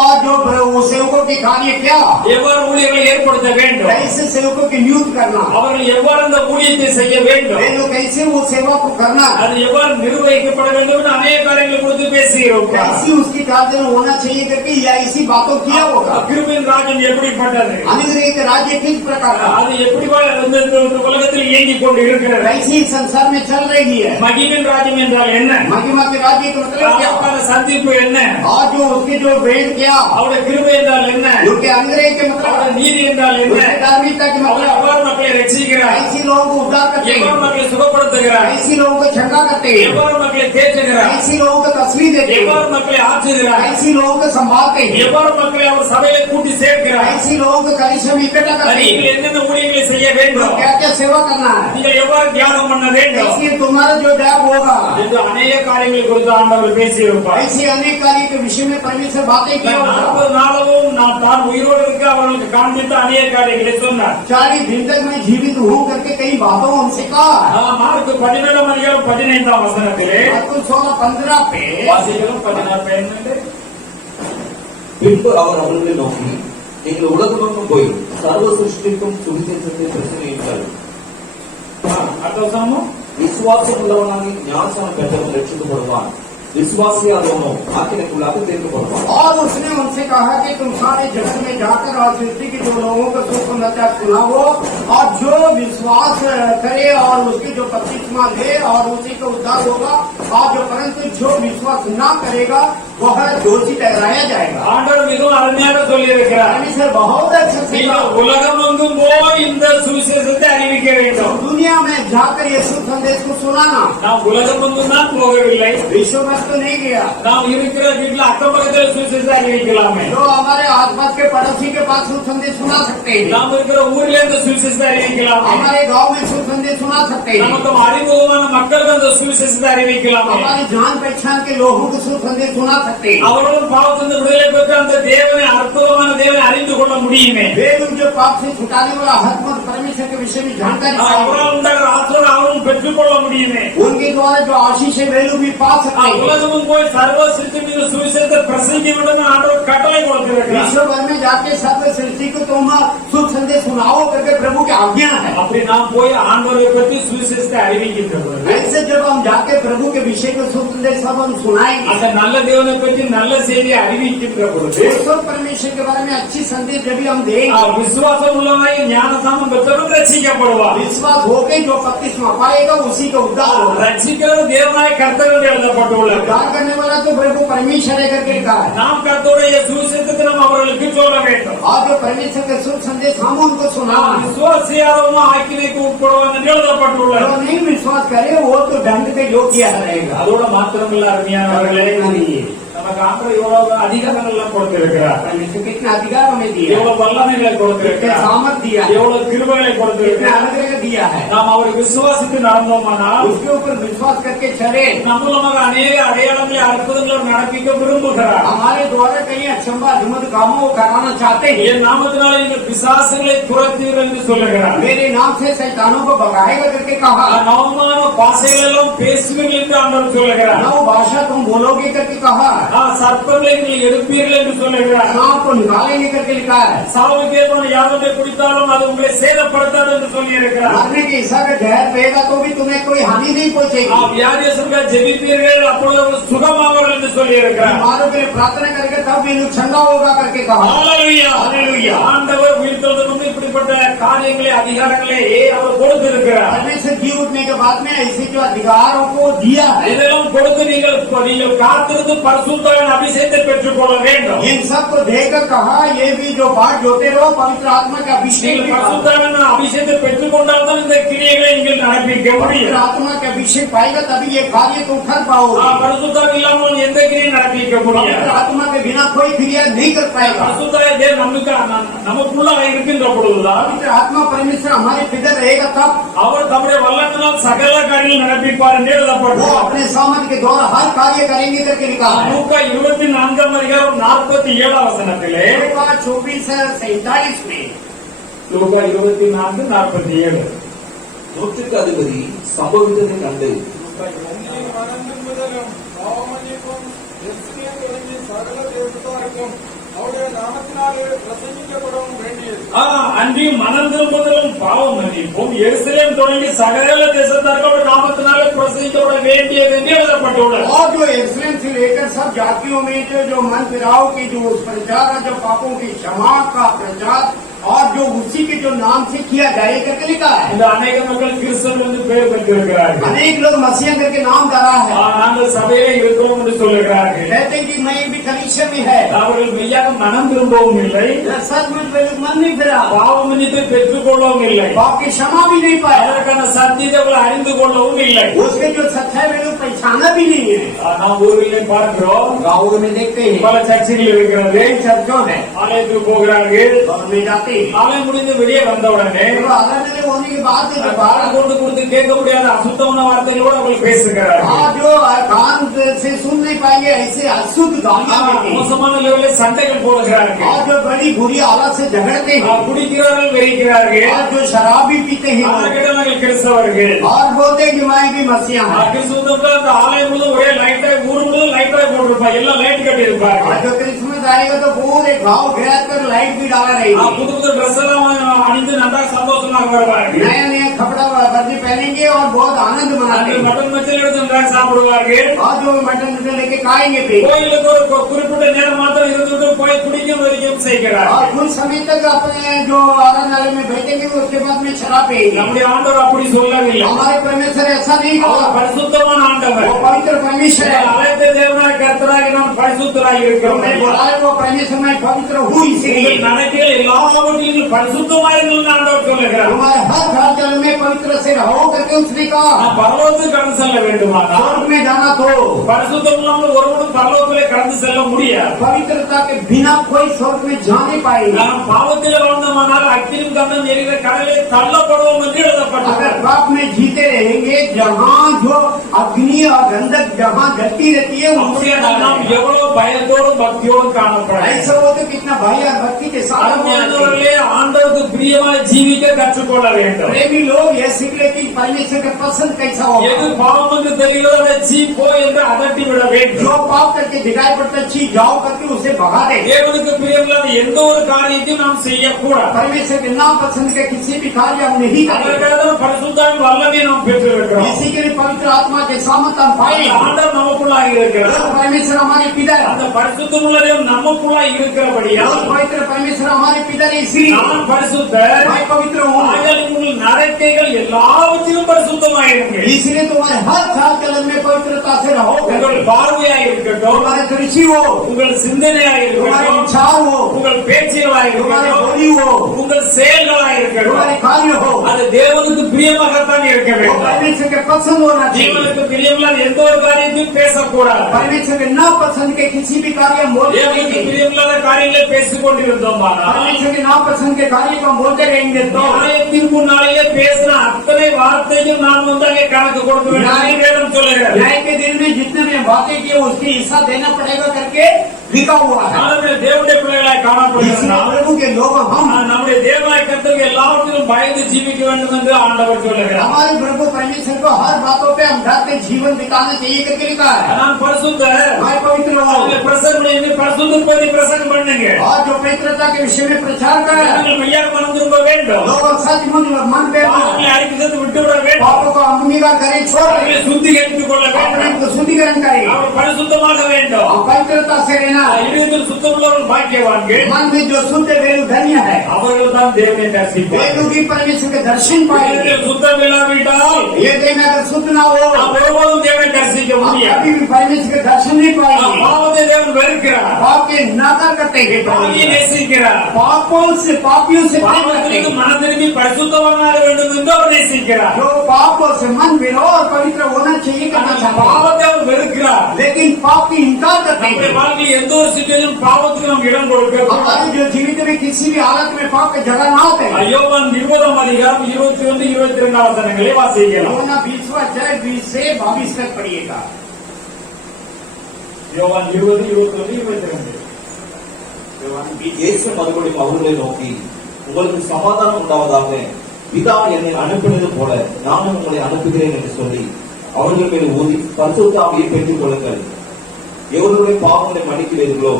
और जो सेवकों के कार्य क्या, எவ்வாறு ஊழியர்களை ஏற்படுத்த வேண்டும், कैसे सेवकों की नियुक्त करना, அவர்கள் எவ்வாறு அந்த ஊழியத்தை செய்ய வேண்டும், वे लोग कैसे वो सेवा को करना, அது எவ்வாறு நிர்வகிக்கப்பட வேண்டும் என்று அநேக காரியங்களை குறித்து பேசியிருப்பார். कैसी उसकी कार्य होना चाहिए करके या इसी बातों किया होगा। கிருபையின் ராஜ்யம் எப்படிப்பட்டது, अनुग्रह के राज्य किस प्रकार का, அது எப்படி இந்த உலகத்தில் இயங்கிக் கொண்டு இருக்கிறது, कैसी संसार में चल रही है, மகிமின் ராஜ்யம் என்றால் என்ன, महिमा के राज्य का मतलब क्या, அவருக்கான சந்திப்பு என்ன, और जो उसके जो वेद क्या, அவருடைய கிருபை என்றால் என்ன, उनके अनुग्रह के मतलब, அவருடைய நீதி என்றால் என்ன, उसके धार्मिकता के அவர் मतलब, எவ்வாறு மக்களை ரட்சிக்கிறார், ऐसी लोगों को उद्धार करते எவ்வாறு हैं, மக்களை சுகப்படுத்துகிறார், ऐसी लोगों को छंगा करते हैं, எவ்வாறு மக்களை தேற்றுகிறார், ऐसी लोगों को तस्वीर देते हैं, எவ்வாறு மக்களை ஆற்றுகிறார், ऐसी लोगों को संभालते हैं, எவ்வாறு மக்களை அவர் சபையில கூட்டி சேர்க்கிறார், ऐसी लोगों को कलीसिया में इकट्ठा करते நீங்கள் हैं, என்னென்ன ஊழியர்களை செய்ய வேண்டும், क्या क्या सेवा करना है, நீங்கள் எவ்வாறு தியாகம் பண்ண வேண்டும் इसलिए तुम्हारा जो जॉब होगा, என்று अनेक காரியங்களை குறித்து ஆண்டவர் பேசியிருப்பார். ऐसी अनेक कार्य के विषय में परमेश्वर बातें किया होगा। 40 நாளவும் நான் தான் உயிரோடு இருக்க அவர்களுக்கு காண்பித்த அநேக காரியங்களை சொன்னார். 40 दिन तक मैं जीवित हूँ करके कई बातों उनसे कहा। மார்க் 17:15 मार्को 16:15 पे வாசிகளும் 16 பின்பு அவர் அவர்களை நோக்கி, நீங்கள் உலகமெங்கும் போய் சர்வ சிருஷ்டிக்கும் சுவிசேஷத்தை பிரசங்கியுங்கள். அர்த்தம் விசுவாசம் உள்ளவனாகி ஞானஸ்நானம் பெற்றவன் ரட்சிக்கப்படுவான், விசுவாசியாதவனோ ஆக்கினைக்குள்ளாக தீர்க்கப்படுவான். और उसने उनसे कहा कि तुम सारे जगत में जाकर और सृष्टि के जो लोगों को सुसमाचार सुनाओ, और जो विश्वास करे और उसकी जो बपतिस्मा ले और उसी को उद्धार होगा, और जो परंतु जो विश्वास न करेगा वह दोषी ठहराया जाएगा। ஆண்டவர் மிகவும் அருமையாக சொல்லியிருக்கிறார். परमेश्वर बहुत अच्छा से நீங்கள் உலகமெங்கும் போய் இந்த சுவிசேஷத்தை அறிவிக்க வேண்டும். दुनिया में जाकर यीशु संदेश को सुनाना। நாம் உலகமெங்கும் தான் போகவில்லை, विश्व में तो नहीं गया, நாம் இருக்கிற வீட்டில் அக்கம் பக்கத்தில் சுவிசேஷத்தை அறிவிக்கலாமே, जो हमारे आसपास के पड़ोसी के पास सुख संदेश सुना सकते हैं, நாம் இருக்கிற ஊர்ல இருந்து சுவிசேஷத்தை அறிவிக்கலாமே, हमारे गांव में सुख संदेश सुना सकते हैं, நமக்கு அறிமுகமான மக்களுக்கு அந்த சுவிசேஷத்தை அறிவிக்கலாமே, हमारी जान पहचान के लोगों को सुख संदेश सुना सकते हैं, அவர்களும் பாவத்திலிருந்து விடுதலை பெற்று அந்த தேவனை அற்புதமான தேவனை அறிந்து கொள்ள முடியுமே. वे लोग जो पाप से छुटाने वाला आत्मा परमेश्वर के विषय में जानकारी चाहिए। அவரால் உண்டாகிற ஆசீர்வாதம் அவரும் பெற்றுக்கொள்ள முடியுமே. उनके द्वारा जो आशीष है वे लोग भी पा सकते हैं। உலகமும் போய் சர்வ சிருஷ்டி மீது சுவிசேஷத்தை பிரசங்கிக்கணும்னு ஆண்டவர் கட்டளை கொடுத்திருக்கிறார். विश्व भर में जाके सर्व सृष्टि को तुम शुभ संदेश सुनाओ करके प्रभु की आज्ञा है। அப்படி நாம் போய் ஆண்டவரை பற்றி சுவிசேஷத்தை அறிவிக்கின்றோம். ऐसे जब हम जाके प्रभु के विषय को शुभ संदेश सब हम सुनाएंगे, அந்த நல்ல தேவனை பற்றி நல்ல செய்தியை அறிவிக்கின்ற பொழுது ईश्वर परमेश्वर के बारे में अच्छी संदेश जब भी हम देंगे, விசுவாசம் உள்ளவனாய் ஞானசாமம் பெற்றவன் ரட்சிக்கப்படுவார். विश्वास होके जो बपतिस्मा पाएगा उसी का उद्धार होगा। ரட்சிக்கிறது தேவனாய் கர்த்தர் என்று எழுதப்பட்டுள்ளது. उद्धार करने वाला तो प्रभु परमेश्वर है करके कहा है। நாம் கர்த்தருடைய சுவிசேஷத்தை நாம் அவர்களுக்கு சொல்ல வேண்டும். और जो परमेश्वर का शुभ संदेश हम उनको सुनाएं। விசுவாசியாரவும் ஆக்கினைக்கு உட்படுவான் என்று எழுதப்பட்டுள்ளது. जो नहीं विश्वास करे वो तो दंड के योग्य रहेगा। அதோட மாத்திரமில்ல அருமையானவர்களே, நமக்கு ஆண்டவர் எவ்வளவு அதிகாரங்கள் எல்லாம் கொடுத்திருக்கிறார். परमेश्वर कितना अधिकार हमें दिया, எவ்வளவு வல்லமைகளை कितना கொடுத்திருக்கிறார், सामर्थ दिया, எவ்வளவு கிருபைகளை कितना கொடுத்திருக்கிறார். अनुग्रह दिया है। நாம் அவரை விசுவாசித்து நடந்தோமானால் उसके ऊपर विश्वास करके चले, நம் மூலமாக அநேக அடையாளங்களை அற்புதங்களை நடப்பிக்க விரும்புகிறார். हमारे द्वारा कहीं अचंबा अद्भुत कामों को कराना चाहते हैं। என் நாமத்தினால நீங்கள் பிசாசுகளை துரத்துவீர்கள் என்று சொல்லுகிறார். मेरे नाम से शैतानों को भगाएगा करके कहा। நவமான பாசைகள் எல்லாம் பேசுவீர்கள் என்று ஆண்டவர் சொல்லுகிறார். नौ भाषा तुम बोलोगे करके कहा। சர்ப்பங்களை நீங்கள் எடுப்பீர்கள் என்று சொல்லுகிறார். सांप को निकालेंगे करके लिखा है। சாவுக்கேற்பன யாதொன்றை குடித்தாலும் அது உங்களை சேதப்படுத்தாது என்று சொல்லி இருக்கிறார். मरने के ईसा का जहर पेगा तो भी तुम्हें कोई हानि नहीं पहुंचेगी। வியாதியஸ்தர்கள் ஜெபிப்பீர்கள் அப்பொழுது அவர்கள் சுகமாவார்கள் என்று சொல்லி இருக்கிறார். बीमारों के लिए प्रार्थना करके तब भी लोग ठंडा होगा करके कहा। ஹல்லேலூயா, ஹல்லேலூயா. ஆண்டவர் உயிர்த்தெழுந்த முன்பு இப்படிப்பட்ட காரியங்களை அதிகாரங்களை அவர் கொடுத்திருக்கிறார். परमेश्वर जी उठने के बाद में ऐसे जो अधिकारों को दिया है, இதெல்லாம் கொடுத்து நீங்கள் காத்திருந்து பரிசுத்தவான் அபிஷேகத்தை பெற்றுக்கொள்ள வேண்டும். इन सबको देखकर कहा ये भी जो बात जोते रहो पवित्र आत्मा का अभिषेक நீங்கள் भी कहा। பரிசுத்தவான் அபிஷேகத்தை பெற்றுக்கொண்டால் தான் இந்த கிரியைகளை நீங்கள் நடப்பிக்க पवित्र முடியும். आत्मा का अभिषेक पाएगा तभी ये कार्य को कर पाओगे। பரிசுத்தம் இல்லாமல் எந்த கிரியை நடப்பிக்க முடியாது. पवित्र आत्मा के बिना कोई क्रिया नहीं कर पाएगा। பரிசுத்தாய தேவன் நமக்குள்ளாக இருக்கின்ற பொழுதுதான் पवित्र आत्मा परमेश्वर हमारे भीतर रहेगा तब அவர் தம்முடைய வல்லத்தினால் சகல காரியங்கள் நடப்பிப்பார் என்று वो எழுதப்பட்டிருக்கிறது. अपने सामर्थ के द्वारा हर कार्य करेंगे करके लिखा है। லூக்கா 24:47 लूका 24:47 में லூக்கா 24:47 நூற்றுக்கு அதிபதி சம்பவித்ததை கண்டு அன்றியும் மனம் திரும்புதலும் பாவம் மன்னிப்பும் எருசலேம் தொடங்கி சகல தேசத்தார்கள் நாமத்தினாலே பிரசங்கிக்கப்பட வேண்டியது என்று எழுதப்பட்டுள்ளது. और जो यरूशलेम से लेकर सब जातियों में जो मन फिराव की जो प्रचार है, जो पापों की क्षमा का प्रचार और जो उसी के जो नाम से किया जाए करके लिखा है। இந்த அநேக மக்கள் கிறிஸ்தவர்கள் என்று பெயர் பெற்றிருக்கிறார்கள். अनेक लोग मसीह करके नाम धरा है, நாங்கள் சபையிலே இருக்கிறோம் என்று சொல்லுகிறார்கள். कहते हैं कि मैं भी कलीसिया में है। அவர்கள் மெய்யாக மனம் திரும்பவும் இல்லை, सचमुच वे लोग मन नहीं फिरा, பாவ மன்னிப்பை பெற்றுக் கொள்ளவும் இல்லை, पाप की क्षमा भी नहीं पाया, அதற்கான சத்தியத்தை அவர்கள் அறிந்து கொள்ளவும் இல்லை. उसके जो सच्चाई वे लोग पहचाना भी नहीं है। நாம் ஊரிலே பார்க்கிறோம், गाँव में देखते हैं பல சர்ச்சைகள் இருக்கிறது. कई चर्चों है ஆலயத்துக்கு போகிறார்கள், और में जाते हैं। ஆலயம் முடிந்து வெளியே வந்த உடனே तो अलग अलग होने के बाद जो பாரம் கொண்டு கொடுத்து கேட்க முடியாத அசுத்தமான வார்த்தைகளோடு அவர்கள் பேசுகிறார்கள். जो कान से सुन नहीं पाएंगे ऐसे अशुद्ध गालियां देते हैं। மோசமான லெவலில் சண்டைகள் போடுகிறார்கள். और जो बड़ी बुरी हालत से झगड़ते हैं குடிக்கிறார்கள், வெறிக்கிறார்கள். और जो शराब भी पीते हैं நாங்கள் கிறிஸ்தவர்கள் और बोलते हैं कि मैं भी मसीहा हूं। கிறிஸ்துவத்துல அந்த ஆலயம் முழுவதும் ஒரே லைட்டாய் ஊர் முழுவதும் லைட்டாய் போட்டிருப்பாங்க, எல்லாம் லைட் கட்டி और இருப்பாங்க. जो क्रिसमस आएगा तो पूरे गांव घेर कर लाइट भी डाला रहेगी। புது புது ட்ரெஸ் எல்லாம் அணிந்து நல்லா சந்தோஷமாக வருவார்கள். नया नया कपड़ा वर्दी पहनेंगे और बहुत आनंद मनाएंगे மட்டன் மச்சல் எடுத்து நன்றாக சாப்பிடுவார்கள். और जो मटन लेके खाएंगे भी கோயிலுக்கு ஒரு குறிப்பிட்ட நேரம் மாத்திரம் இருந்துட்டு போய் குடிக்கும் வரைக்கும் செய்கிறார். और कुछ समय तक अपने जो आराधनालय में बैठेंगे उसके बाद में शराब पिएंगे। நம்முடைய ஆண்டவர் அப்படி சொல்லவில்லை. हमारे परमेश्वर ऐसा नहीं அவர் कहा, பரிசுத்தமான ஆண்டவர். वो पवित्र परमेश्वर है। அழைத்த தேவனாய் கர்த்தராகி நாம் பரிசுத்தராய் இருக்கிறோம். मैं बोला है वो परमेश्वर में पवित्र हूँ इसीलिए நடக்கையில் எல்லாவற்றிலும் பரிசுத்தமாயிருங்கள் ஆண்டவர் சொல்லுகிறார். हमारे हर कार्य में पवित्र से रहो करके करके उसने कहा நான் பரலோகத்துக்கு கடந்து செல்ல வேண்டுமானால் स्वर्ग में जाना तो பரிசுத்தம் இல்லாமல் ஒருவனும் பரலோகத்திலே கடந்து செல்ல முடியாது. पवित्रता के बिना कोई स्वर्ग में जा नहीं पाएगा. நாம் பாவத்தில் வாழ்ந்தோமானால் அக்கினியும் கந்தம் எரிகிற கடலில் தள்ளப்படுவோம் என்று எழுதப்பட்டது. अगर पाप में जीते रहेंगे, जहाँ जो अग्नि और गंधक जहाँ जलती रहती है उनसे நாம் எவ்வளவு பயத்தோடும் பக்தியோடும் காணப்படும். ऐसा हो तो कितना भय और भक्ति के साथ அருமையானவர்களே, ஆண்டவருக்கு பிரியமாய் ஜீவிக்க கற்றுக்கொள்ள வேண்டும். प्रेमी लोग ये सीख ले कि परमेश्वर का पसंद कैसा हो. எது பாவம் என்று தெரிகிறதோ அதை சீ போ என்று அதட்டி விட வேண்டும். जो पाप करके दिखाई पड़ता ची जाओ करके उसे भगा दे. தேவனுக்கு பிரியமில்லாத எந்த ஒரு காரியத்தையும் நாம் செய்யக்கூடாது. परमेश्वर के नाम पसंद के किसी भी कार्य हम नहीं करें. அதற்காக பரிசுத்தாவின் வல்லமையை நாம் பெற்றிருக்கிறோம். इसी के लिए पवित्र आत्मा के सामर्थ हम पाए. ஆண்டவர் நமக்குள்ளாக இருக்கிறார். परमेश्वर हमारे पिता है. அந்த பரிசுத்தமுள்ள தேவன் நமக்குள்ளாக இருக்கிறபடியால் पवित्र परमेश्वर हमारे पिता है. इसलिए நான் பரிசுத்தர், मैं पवित्र हूँ. ஆகையால் உங்கள் நடக்கைகள் எல்லாவற்றிலும் பரிசுத்தமாயிருங்கள். इसलिए तुम्हारे हर चाल चलन में पवित्रता से रहो. உங்கள் பார்வையாக இருக்கட்டும், तुम्हारे दृष्टि हो, உங்கள் சிந்தனையாக तुम्हारे இருக்கட்டும், विचार हो, உங்கள் பேச்சுகளாக तुम्हारे இருக்கட்டும், बोली हो, உங்கள் செயல்களாக இருக்கட்டும், तुम्हारे कार्य हो, அது தேவனுக்கு பிரியமாகத்தான் இருக்க वो வேண்டும். परमेश्वर के पसंद होना चाहिए. தேவனுக்கு பிரியமில்லாத எந்த ஒரு காரியத்தையும் பேசக்கூடாது. परमेश्वर के ना पसंद के किसी भी कार्य हम बोलते தேவனுக்கு रहेंगे. பிரியமில்லாத காரியங்களை பேசிக் கொண்டிருந்தோமானால் परमेश्वर के ना पसंद के कार्य को हम बोलते रहेंगे तो நியாயத்திற்கு முன்னாலேயே பேசின அத்தனை வார்த்தையும் நாம் அங்கே கணக்கு கொடுக்க வேண்டும். வேதம் சொல்லுகிறது. न्याय के दिन में जितने भी बातें किए उसकी हिस्सा देना पड़ेगा करके लिखा हुआ है. நாங்கள் தேவனுடைய பிள்ளைகளாய் காணப்படுகிறோம். इसलिए प्रभु के लोग हम நம்முடைய தேவனாய் கர்த்தருக்கு எல்லாவற்றிலும் பயந்து ஜீவிக்க வேண்டும் என்று ஆண்டவர் சொல்லுகிறார். हमारे प्रभु परमेश्वर को हर बातों पे हम डरते जीवन बिताना चाहिए करके लिखा है. நான் பரிசுத்தர், मैं पवित्र हूँ பிரசங்கம் பண்ணி பரிசுத்த போதி பிரசங்கம் பண்ணுங்க. और जो पवित्रता के विषय में प्रचार कर நீங்கள் மெய்யாக மனம் திரும்ப வேண்டும். लोग सच मन पे பாவங்களை அறிக்கை செய்து விட்டுவிட வேண்டும். पापों को अंगीकार करें, छोड़ அவர்களை சுத்திகரித்துக் கொள்ள अपने வேண்டும். को शुद्धिकरण करें அவர் பரிசுத்தமாக வேண்டும். और पवित्रता से रहना. இதயத்தில் சுத்தமுள்ளவர்கள் பாக்கியவான்கள், मन में जो शुद्ध वे धन्य है. அவர்கள் தான் தேவனை वे தரிசிப்பார்கள். लोग ही परमेश्वर के दर्शन पाएंगे. இதயத்தில் சுத்தம் இல்லாவிட்டால் ये दिन अगर शुद्ध ना हो நாம் ஒருபோதும் தேவனை தரிசிக்க हम முடியாது. कभी भी परमेश्वर के दर्शन नहीं पाएंगे. பாவத்தை தேவன் வெறுக்கிறார், पाप के नकार करते हैं. பாவியை நேசிக்கிறார். पापों से पापियों से प्रेम करते பாவத்திலிருந்து हैं. மனம் திரும்பி பரிசுத்தவனாக வேண்டும் என்று அவர் நேசிக்கிறார். जो पापों से मन विरो और पवित्र होना चाहिए करना ஆனால் चाहते हैं. பாவத்தை அவர் வெறுக்கிறார். लेकिन पाप की इनकार करते நம்முடைய हैं. வாழ்க்கையில் எந்த ஒரு சிச்சுவேஷன் பாவத்துக்கு நாம் இடம் கொடுக்க हमारे जो जीवित में किसी भी हालत में पाप की जगह ना होते. யோவான் 20 அதிகாரம் 21 22 வசனங்களை வாசிக்கலாம். योना 20वां अध्याय 20 से 22 तक पढ़िएगा. யோவான் 20 21 22. योना 20 இயேசு மறுபடியும் அவர்களை நோக்கி, உங்களுக்கு சமாதானம் உண்டாவதாக, பிதா என்னை அனுப்பினது போல நானும் உங்களை அனுப்புகிறேன் என்று சொல்லி அவர்கள் மேல் ஊதி பரிசுத்த ஆவியை பெற்றுக் கொள்ளுங்கள். எவருடைய பாவங்களை மன்னிக்கிறீர்களோ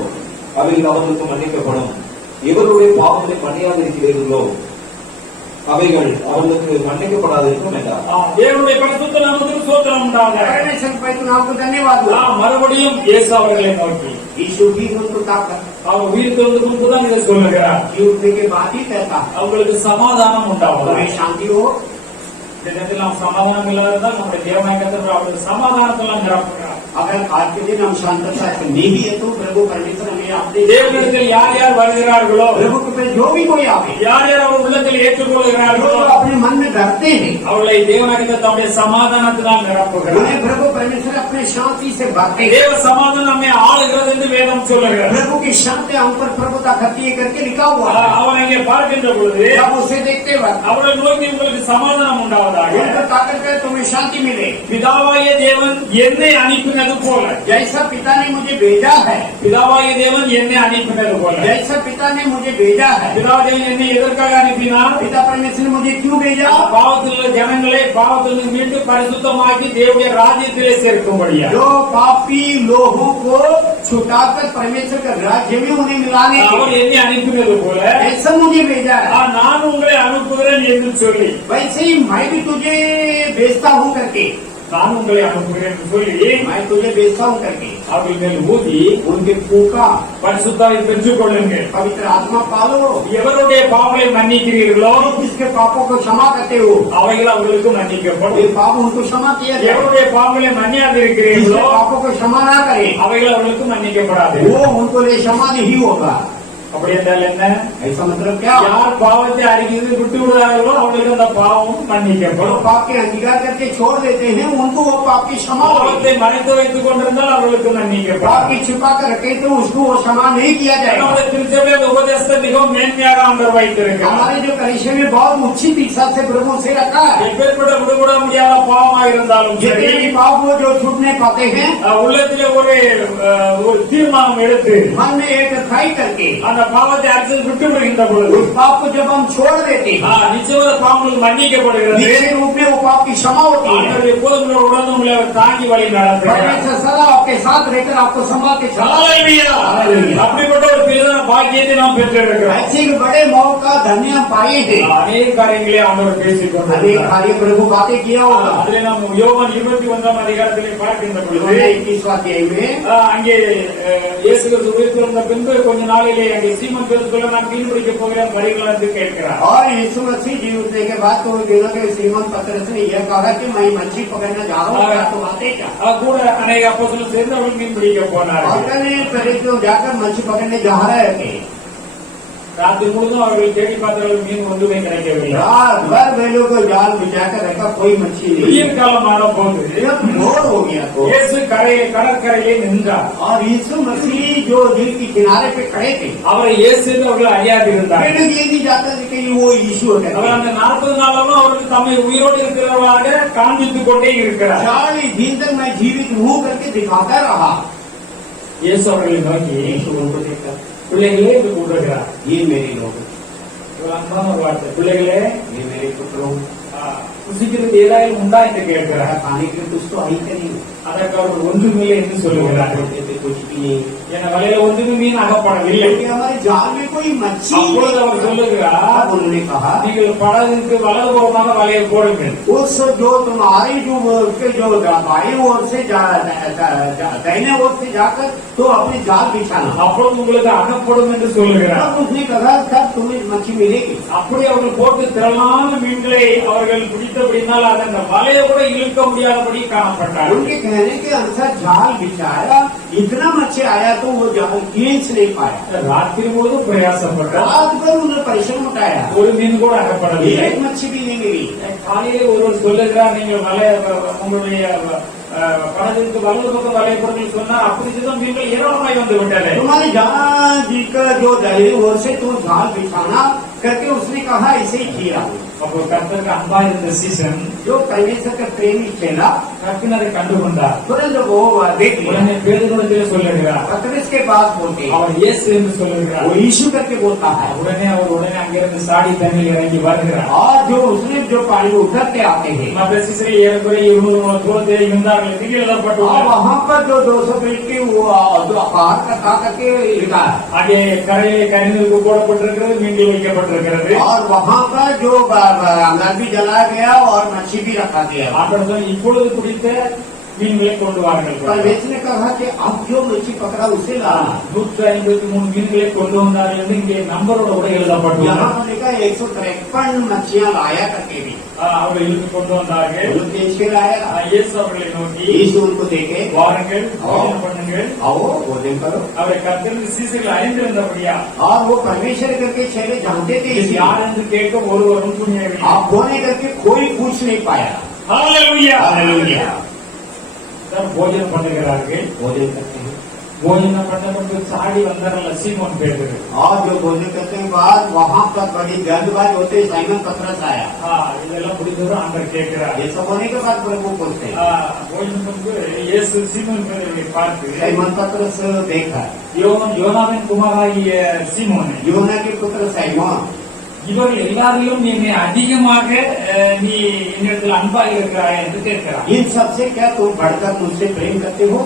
அவைகள் அவர்களுக்கு மன்னிக்கப்படும். எவருடைய பாவங்களை மன்னியாதிருக்கிறீர்களோ அவைகள் அவர்களுக்கு மன்னிக்கப்படாதிருக்கும் என்றார். தேவனுடைய பரிசுத்த நாமத்துக்கு ஸ்தோத்திரம் உண்டாக. परमेश्वर पवित्र नाम को धन्यवाद हो. மறுபடியும் இயேசு அவர்களை நோக்கி, यीशु भी उनको ताकत அவர் உயிர் தெழுந்து முன்புதான் இதை சொல்லுகிறார். ये उठने के बाद ही कहता है அவங்களுக்கு சமாதானம் உண்டாவதாக. तुम्हें शांति हो. இந்த நேரத்தில் நாம் சமாதானம் இல்லாததால் நம்முடைய தேவனாய் கர்த்தர் அவருடைய சமாதானத்தெல்லாம் நிரப்புகிறார். अगर आज के दिन हम शांतता से नहीं है तो प्रभु परमेश्वर हमें अपने தேவனிடத்தில் யார் யார் வருகிறார்களோ, प्रभु के पे जो भी कोई आवे, யார் யார் அவர் உள்ளத்தில் जो ஏற்றுக்கொள்கிறார்களோ अपने मन में डरते हैं, அவர்களை தேவனாய் தம்முடைய சமாதானத்தினால் நிரப்புகிறார். उन्हें प्रभु परमेश्वर अपने शांति से भरते हैं. தேவ சமாதானம் நம்மை ஆளுகிறது என்று வேதம் சொல்லுகிறது. प्रभु की शांति हम पर प्रभुता करती है करके लिखा हुआ है. அவனை இங்கே பார்க்கின்ற பொழுது जब उसे देखते वक्त அவரை நோக்கி உங்களுக்கு சமாதானம் உண்டாவதாக. उनको ताकत कर तुम्हें शांति मिले. பிதாவாகிய தேவன் என்னை அனுப்பினது போல, जैसा पिता ने मुझे भेजा है, பிதாவாகிய தேவன் என்னை அனுப்பினது போல. जैसा पिता ने मुझे भेजा है, பிதாதேவன் என்னை எதற்காக அனுப்பினார்? पिता परमेश्वर ने मुझे क्यों भेजा? பாவத்தில் உள்ள ஜனங்களை பாவத்தில் மீண்டு பரிசுத்தமாக்கி தேவனுடைய ராஜ்யத்திலே சேர்க்கும்படியா. जो पापी लोगों को छुटाकर परमेश्वर के राज्य में उन्हें मिलाने के அவர் लिए என்னை அனுப்பினது போல ऐसा मुझे भेजा है. நான் உங்களை அனுப்புகிறேன் என்று சொல்லி, वैसे ही मैं भी तुझे भेजता हूँ करके, நான் உங்களை அனுப்புகிறேன் என்று சொல்லி मैं तुझे भेजता हूँ करके அவர்கள் மேல் ஊதி उनके फूका பரிசுத்தாவை பெற்றுக் கொள்ளுங்கள். पवित्र आत्मा पालो. எவருடைய பாவங்களை மன்னிக்கிறீர்களோ जिसके पापों को क्षमा करते हो அவைகள் அவர்களுக்கு மன்னிக்கப்படும். ये पाप उनको क्षमा किया जाए. எவருடைய பாவங்களை மன்னியாதிருக்கிறீர்களோ जिसके पापों को क्षमा ना करे அவைகள் அவர்களுக்கு மன்னிக்கப்படாது. वो उनको लिए क्षमा नहीं होगा. அப்படி என்றால் என்ன? ऐसा मतलब क्या? யார் பாவத்தை அறிக்கையை விட்டு விடுறார்களோ அவர்களுக்கு அந்த பாவம் மன்னிக்கப்படும். जो पाप के अंगीकार करके छोड़ देते हैं उनको वो पाप की क्षमा होगी। பாவத்தை மறைத்து வைத்துக் கொண்டிருந்தால் அவர்களுக்கு पाप மன்னிக்கப்படும். की छुपा कर रखे तो उसको वो क्षमा नहीं किया जाएगा। நம்முடைய திருச்சபையில் உபதேசத்தை மிகவும் மேன்மையாக ஆண்டவர் வைத்திருக்கிறார். हमारे जो कलीसिया में बहुत उच्ची दीक्षा से प्रभु से रखा है। எப்பேற்பட்ட விடுபட முடியாத பாவமாக இருந்தாலும் சரி, जितने भी पाप वो जो छूट नहीं पाते हैं, உள்ளத்திலே ஒரு தீர்மானம் எடுத்து मन में एक तय करके அந்த பாவத்தை அரசு விட்டு விடுகின்ற பொழுது उस पाप को जब हम छोड़ देते हैं, நிச்சயமாக பாவங்கள் மன்னிக்கப்படுகிறது. निश्चित रूप में वो पाप की क्षमा होती है। ஆண்டவர் எப்போதும் உடனே உங்களை அவர் தாங்கி வழி நடத்துகிறார். परमेश्वर सदा आपके साथ रहकर आपको संभाल के चला। ஹல்லேலூயா. அப்படிப்பட்ட ஒரு பெரிய பாக்கியத்தை நாம் பெற்றிருக்கிறோம். ऐसे एक बड़े मौका धन्य हम पाए हैं। அநேக காரியங்களை ஆண்டவர் பேசிக் अनेक கொண்டிருக்கிறார். कार्य प्रभु बातें किया होगा। அதிலே நாம் யோவான் 21 அதிகாரத்திலே பார்க்கின்ற பொழுது 21 अध्याय में அங்கே இயேசு கிறிஸ்து உயிர்த்தெழுந்த பின்பு கொஞ்ச நாளிலே அங்கே சீமோன் பேதுரு நான் மீன் பிடிக்க போகிறேன் வருகிறேன் என்று கேட்கிறார். और यीशु मसीह जी उठने के बाद तो दिनों के सीमोन पतरस ने यह कहा कि मैं मच्छी पकड़ने जा रहा हूँ, क्या तुम आते क्या? கூட அநேக அப்போஸ்தலர்கள் சேர்ந்து அவர்கள் மீன் பிடிக்க और போனார்கள். कहने पहले तो जाकर मच्छी पकड़ने जा रहे थे। ராத்திரி முழுதும் அவர்கள் தேடி பார்த்தார்கள், மீன் ஒன்றுமே கிடைக்கவில்லை. रात भर वे लोग को जाल बिछाकर रखा, कोई मच्छी नहीं। விடியற் காலம் ஆன போது जब भोर हो गया तो இயேசு கடற்கரையிலே நின்றார். और यीशु मसीह जो झील के किनारे पे खड़े थे, அவரை இயேசு என்று அவர்கள் அறியாதிருந்தார். वे लोग ये नहीं जानते थे कि वो यीशु है। அவர் அந்த 40 நாளும் அவர்கள் தம்மை உயிரோடு இருக்கிறவராக காண்பித்துக் கொண்டே இருக்கிறார். 40 दिन तक मैं जीवित हूँ करके दिखाता रहा। இயேசு அவர்களை நோக்கி यीशु उनको देखकर, பிள்ளைகளே என்று கூப்பிடுகிறார். ये मेरे लोग, ஒரு அன்பான ஒரு வார்த்தை. பிள்ளைகளே ये मेरे पुत्रों, புசிக்கிறது ஏதாவது உண்டா என்று கேட்கிறார். खाने के कुछ तो आई करेंगे। அதற்கு அவர் ஒன்றுமில்லை என்று சொல்லுகிறார். बोलते थे कुछ भी नहीं, என வலையில ஒன்றுமே மீன் அகப்படவில்லை. क्योंकि हमारे जाल में कोई मच्छी அப்பொழுது அவர் சொல்லுகிறார், तब उन्होंने कहा, நீங்கள் படகுக்கு வலதுபுறமாக வலையை போடுங்கள். उस जो तुम्हारी जो उसके जो बाई ओर से दाहिने ओर से जाकर तो अपने जाल बिछाना। அப்பொழுது உங்களுக்கு அகப்படும் என்று சொல்லுகிறார். तब उसने कहा तब तुम्हें मच्छी मिलेगी। அப்படி அவர்கள் போட்டு திரளான மீன்களை அவர்கள் பிடித்தபடினால் அது அந்த வலையை கூட இழுக்க முடியாதபடி காணப்பட்டார். उनके कहने के अनुसार जाल बिछाया, इतना मच्छी आया तो वो जाल खींच नहीं पाया। ராத்திரி முழுவதும் பிரயாசப்பட்டார். रात भर उन्होंने परिश्रम उठाया, ஒரு மீன் கூட அகப்படவில்லை. एक मच्छी भी नहीं मिली। காலையிலே ஒருவர் சொல்லுகிறார், நீங்கள் உங்களுடைய படத்திற்கு வலது பக்கம் வலையை போடுங்கள் சொன்னார். அப்படி செய்த மீன்கள் ஏராளமாய் வந்து விட்டன. तुम्हारे जहाँ जी का जो दाहिने ओर से तुम जाल बिछाना करके उसने कहा, ऐसे ही किया। அப்போ கர்த்தருக்கு அன்பா இருந்த சீசன் जो परमेश्वर का प्रेमी चेला கர்த்தன் அதை கண்டுகொண்டார். तुरंत वो देख लिया। உடனே பேதுருவிடத்திலே சொல்லுகிறார், पतरस के पास बोलते हैं, அவர் இயேசு என்று சொல்லுகிறார். वो यीशु करके बोलता है। உடனே அங்கிருந்து சாடி தண்ணியில் இறங்கி வருகிறார். और जो उसने जो पानी में उतरते आते हैं, மற்ற சிசரை ஏறக்குறைய 200 தூரத்தில் இருந்தார்கள் என்று और எழுதப்பட்டுள்ளது. वहाँ पर जो 200 फीट की वो जो पहाड़ का करके लिखा है, அங்கே கரையிலே கரிநெருப்பு போடப்பட்டிருக்கிறது, மீன்கள் வைக்கப்பட்டிருக்கிறது. और वहाँ पर जो अंदर भी जलाया गया और मच्छी भी रखा गया। ஆண்டவர் இப்பொழுது பிடித்த மீன்களை கொண்டு வாருங்கள். परमेश्वर ने कहा कि अब जो मच्छी पकड़ा उसे लाना। 153 மீன்களை கொண்டு வந்தார்கள் என்று இங்கே நம்பரோட கூட எழுதப்பட்டுள்ளது. यहाँ पर लिखा 153 मच्छियाँ लाया करके भी அவர்கள் இழுத்து கொண்டு வந்தார்கள். बेच के लाया। இயேசு அவர்களை நோக்கி, यीशु उनको देखे, வாருங்கள், போஜனம் பண்ணுங்கள். आओ भोजन करो। அவரை கர்த்தருக்கு சீசர்கள் அறிந்திருந்தபடியா और वो परमेश्वर करके चेले जानते थे, இது யார் என்று கேட்க ஒருவரும் துணியவில்லை. आप होने करके कोई पूछ नहीं पाया। ஹல்லேலூயா. हालेलुया। போஜனம் பண்ணுகிறார்கள். भोजन करते हैं, போஜனம் பண்ணப்பட்டு சாடி வந்தார்கள் சீமோன் பேதுரு. और जो भोजन करने के बाद वहाँ पर बड़ी गंदबाज होते साइमन पतरस आया। இதெல்லாம் முடிந்தவரும் ஆண்டவர் கேட்கிறார். ये सब होने के बाद प्रभु पूछते हैं, போஜனம் பண்ணி இயேசு சீமோன் பேதுருவை பார்த்து, साइमन पतरस देखा, யோனாவின் குமாராகிய சீமோனே, योना के पुत्र साइमन, இவர்கள் எல்லாரிலும் நீ அதிகமாக நீ என்னிடத்தில் அன்பாக இருக்கிறாய் என்று கேட்கிறார். इन सबसे क्या तुम बढ़कर मुझसे प्रेम करते हो?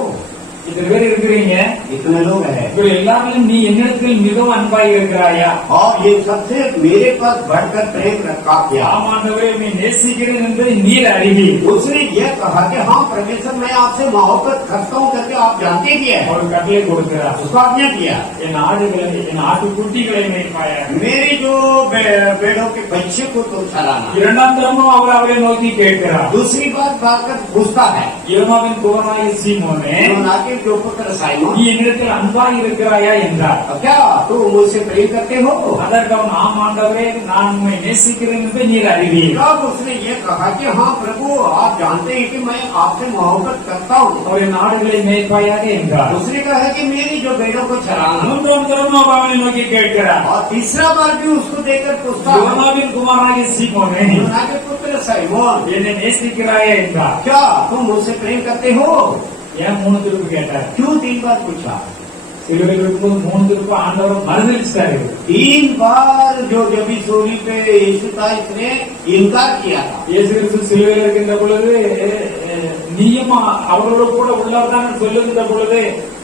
இத்தனை பேர் இருக்கிறீங்க, इतने लोग हैं, இவர்கள் எல்லாரிலும் நீ என்னிடத்தில் மிகவும் அன்பாக இருக்கிறாயா? और ये सबसे मेरे पास बढ़कर प्रेम रखा क्या? ஆமாண்டவரே, நீ நேசிக்கிறேன் என்று நீர் அறிவீர். उसने ये कहा कि हाँ परमेश्वर मैं आपसे मोहब्बत करता हूँ करके आप जानते भी है। அவர் கட்டளை கொடுக்கிறார், उसको आज्ञा दिया, என் ஆடுகளை என் ஆட்டுக்குட்டிகளை மேய்ப்பாயாக. मेरी जो बेड़ों के बच्चे को तुम चलाना। இரண்டாம் தரமும் அவர் அவரை நோக்கி கேட்கிறார், दूसरी बात बात पूछता है, யோனாவின் குமாராகிய சீமோனே, योना के के जो पुत्र साइमन, நீ என்னிடத்தில் அன்பாய் இருக்கிறாயா என்றார். क्या तू मुझसे प्रेम करते हो? அதற்கு அவன், ஆம் ஆண்டவரே, நான் உம்மை நேசிக்கிறேன் என்று நீர் அறிவீர். तब उसने ये कहा कि हाँ प्रभु, आप जानते हैं कि मैं आपसे मोहब्बत करता हूँ. அவரின் ஆடுகளை மேய்ப்பாயாக என்றார். उसने कहा कि मेरी जो भेड़ों को चराना. மூன்றாம் தரமும் அவனை நோக்கி கேட்கிறார், और तीसरा बार भी उसको देखकर पूछता है, யோனாவின் குமாரனாகிய சீமோனே, योना के पुत्र साइमन, என்னை நேசிக்கிறாயா என்றார். क्या तुम मुझसे प्रेम करते हो? ஏன் 3 திருப்பு கேட்டார்? क्यों 3 बार पूछा? சிலுவையில் இருக்கும்போது 3 திருப்பு ஆண்டவர் மறுதலிச்சிட்டாரு. 3 बार जो जबी सोली पे यीशु था, इसने इनकार किया था. இயேசு கிறிஸ்து சிலுவையில் இருக்கின்ற பொழுது நீயும் அவரோடு கூட உள்ளவர்தான் சொல்லுகின்ற பொழுது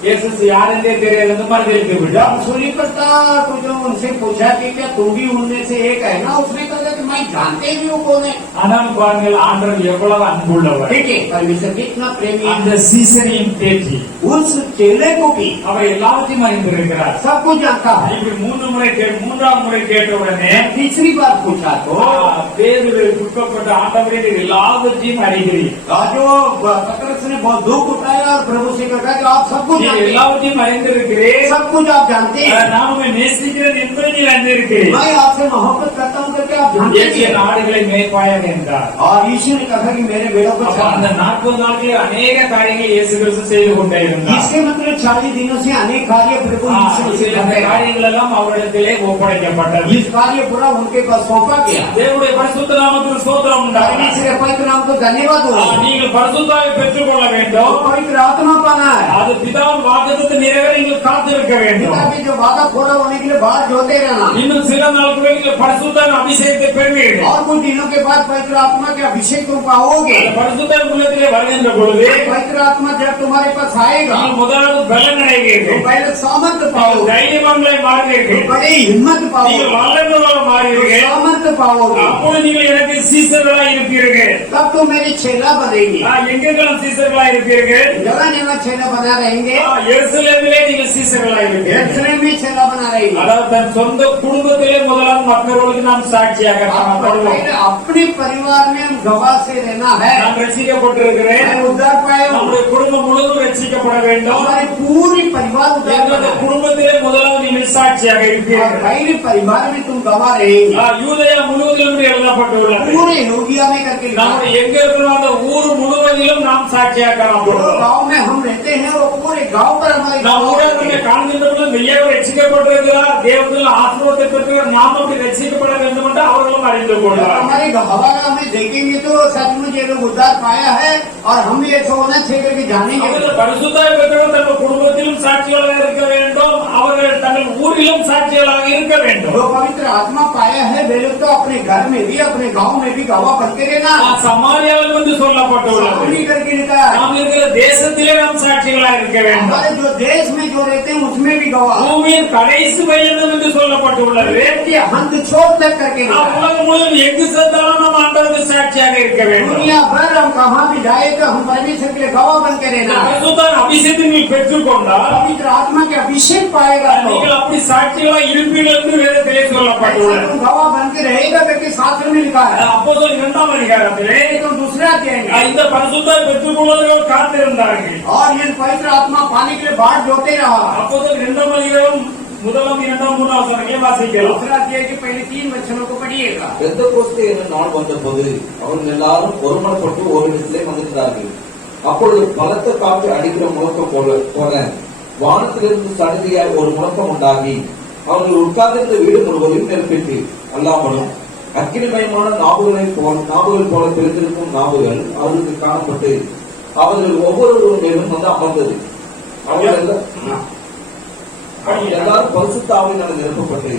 இயேசு யார் என்றே தெரியாது என்று மறுதலித்து விட்டார். जब सूली पर था तो जो उनसे पूछा कि क्या तुम भी उनमें से एक है ना, उसने कहा कि मैं जानते भी हूँ कौन है. ஆனால் பாருங்கள், ஆண்டவர் எவ்வளவு அன்புள்ளவர். ठीक है, परमेश्वर कितना प्रेमी है. அந்த சீசரையும் தேற்றி उस चेले को भी அவர் எல்லாத்தையும் அறிந்திருக்கிறார். सब कुछ जानता है. இப்படி 3 முறை கேட்ட உடனே तीसरी बार पूछा तो பேதுரு துக்கப்பட்ட, ஆண்டவரே, நீர் எல்லாவற்றையும் அறிகிறீர், जो पतरस ने बहुत दुख उठाया और प्रभु से कहा कि आप सब कुछ நீர் जानते हैं, எல்லாவற்றையும் அறிந்திருக்கிறேன், सब कुछ आप जानते हैं. நான் உம்மை நேசிக்கிறேன் என்பதை நீர் அறிந்திருக்கிறேன். मैं आपसे मोहब्बत करता हूँ करके आप जानते இயேசு हैं. ஆடுகளை மேய்ப்பாயாக என்றார். और यीशु ने कहा कि मेरे बेड़ों को அப்ப அந்த चराना. 40 நாட்களில் அநேக காரியங்களை இயேசு கிறிஸ்து செய்து கொண்டே இருந்தார். इसके मतलब 40 दिनों से अनेक कार्य प्रभु यीशु मसीह சில कर रहे हैं. காரியங்கள் எல்லாம் அவரிடத்திலே ஒப்படைக்கப்பட்டது. इस कार्य पूरा उनके पास सौंपा गया. தேவனுடைய பரிசுத்த நாமத்துக்கு ஸ்தோத்திரம் உண்டாவதாக. परमेश्वर पवित्र नाम को धन्यवाद हो. நீங்கள் பரிசுத்தாவை பெற்றுக் கொள்ள வேண்டும். पवित्र आत्मा पाना है. அது பிதாவின் வாக்குத்தத்தை நிறைவேற நீங்கள் காத்திருக்க வேண்டும். पिता के जो वादा पूरा होने के लिए बाहर जोते रहना. இன்னும் சில நாட்களுக்கு நீங்கள் பரிசுத்தாவின் அபிஷேகத்தை பெறுவீர்கள். और कुछ दिनों के बाद पवित्र आत्मा के अभिषेक को पाओगे. அந்த பரிசுத்தாவின் உள்ளத்திலே வருகின்ற பொழுது पवित्र आत्मा जब तुम्हारे पास आएगा நீங்கள் முதலாவது பலன் तो அடைவீர்கள். पहले सामर्थ நீங்கள் पाओगे, தைரியவான்களாய் மாறுவீர்கள். बड़ी हिम्मत நீங்கள் पाओगे, வல்லவர்களாக மாறுவீர்கள். सामर्थ पाओगे. அப்பொழுது நீங்கள் எனக்கு சீசர்களாய் இருப்பீர்கள். तब तो मेरे चेला बनेंगे. எங்கெல்லாம் சீசர்களாய் இருப்பீர்கள்? जगह जगह चेला बना रहेंगे. எருசலேமிலே நீங்கள் சீசர்களாய் இருப்பீர்கள். यरूशलेम में चेला बना रहेंगे. அதாவது தன் சொந்த குடும்பத்திலே முதலாம் மக்களுக்கு நாம் சாட்சியாக காணப்படுவோம். अपने परिवार में हम गवाह से रहना है. நான் ரட்சிக்கப்பட்டிருக்கிறேன். मैं उद्धार पाया हूँ. நம்முடைய குடும்பம் முழுவதும் ரட்சிக்கப்பட வேண்டும். हमारे पूरी परिवार उद्धार எங்களுடைய पाया है. குடும்பத்திலே முதலாவது நீங்கள் சாட்சியாக और இருப்பீர்கள். पहले परिवार में तुम गवाह रहेंगे. யூதயா முழுவதிலும் எழுதப்பட்டுள்ளது. पूरे यूदिया में करके लिखा है. நம்முடைய எங்க இருக்கிறோம் அந்த ஊர் முழுவதிலும் நாம் சாட்சியாக जो காணப்படுவோம். गांव में हम रहते हैं वो पूरे गांव पर हमारे நாம் गाँव ஊடகங்களை रहते हैं. காண்கின்ற பொழுது மெய்யாக ரட்சிக்கப்பட்டிருக்கிறார், தேவத்தில் ஆசீர்வாதத்தை பெற்று நாம் அப்படி ரட்சிக்கப்பட வேண்டும் என்று அவர்களும் அறிந்து जब கொள்வார். हमारे हमारा हमें देखेंगे तो सचमुच ये लोग उद्धार पाया है और हम भी ऐसा होना चाहिए करके जानेंगे. அவர்கள் பரிசுத்தாய் பெற்றவர்கள் தங்கள் குடும்பத்திலும் சாட்சிகளாக இருக்க வேண்டும், அவர்கள் தங்கள் ஊரிலும் சாட்சிகளாக இருக்க வேண்டும். जो पवित्र आत्मा पाया है वे लोग तो अपने घर में भी अपने गांव में भी गवाह बन के रहना. சமாரியாவில் வந்து சொல்லப்பட்டுள்ளது. सामने करके लिखा है. நாம் இருக்கிற தேசத்திலே நாம் சாட்சிகளாக இருக்க வேண்டும். हमारे जो देश में जो रहते हैं उसमें भी गवाह. பூமியின் கடைசி வயலும் என்று சொல்லப்பட்டுள்ளது. कि हंत छोट तक करके लिखा நாம் है. உலகம் முழுவதும் எங்கு சென்றாலும் நாம் ஆண்டவருக்கு சாட்சியாக இருக்க வேண்டும். दुनिया भर हम कहाँ भी जाए तो हम परमेश्वर के लिए गवाह बन के रहना है. பரிசுத்தாவின் அபிஷேகத்தை நீங்கள் பெற்றுக்கொண்டால் पवित्र आत्मा के अभिषेक पाएगा तो நீங்கள் அப்படி சாட்சிகளாக இருப்பீர்கள் என்று வேதத்திலே ऐसा சொல்லப்பட்டுள்ளது. तुम गवाह बन के रहेगा करके शास्त्र में लिखा है. அப்போஸ்தலர் 2ஆம் அதிகாரத்திலே तुम दूसरा अध्याय में இந்த பரிசுத்தாவை பெற்றுக் கொள்வதற்கு காத்திருந்தார்கள். और ये पवित्र आत्मा पाने के लिए बाट जोते रहा. அப்போஸ்தலர் 2ஆம் அதிகாரம் 1, 2, 3 வசனங்களை வாசிக்கலாம். दूसरा अध्याय के पहले 3 वचनों को पढ़िएगा. பெந்தெகோஸ்தே என்னும் நாள் வந்தபோது அவர்கள் எல்லாரும் ஒருமனப்பட்டு ஓரிடத்திலே வந்திருந்தார்கள். அப்பொழுது பலத்த காற்று அடிக்கிற முழக்கம் போல வானத்திலிருந்து சடுதியாய் ஒரு முழக்கம் உண்டாகி அவர்கள் உட்கார்ந்திருந்த வீடு முழுவதையும் நெருப்பிட்டு அல்லாமலும் அக்கினிமயமான நாவுகள் போல பிரிந்திருக்கும் நாவுகள் அவர்களுக்கு காணப்பட்டு அவர்கள் ஒவ்வொருவரும் மேலும் வந்து அமர்ந்தது. அவர்கள் எல்லாரும் பரிசுத்த ஆவியினால் நிரப்பப்பட்டு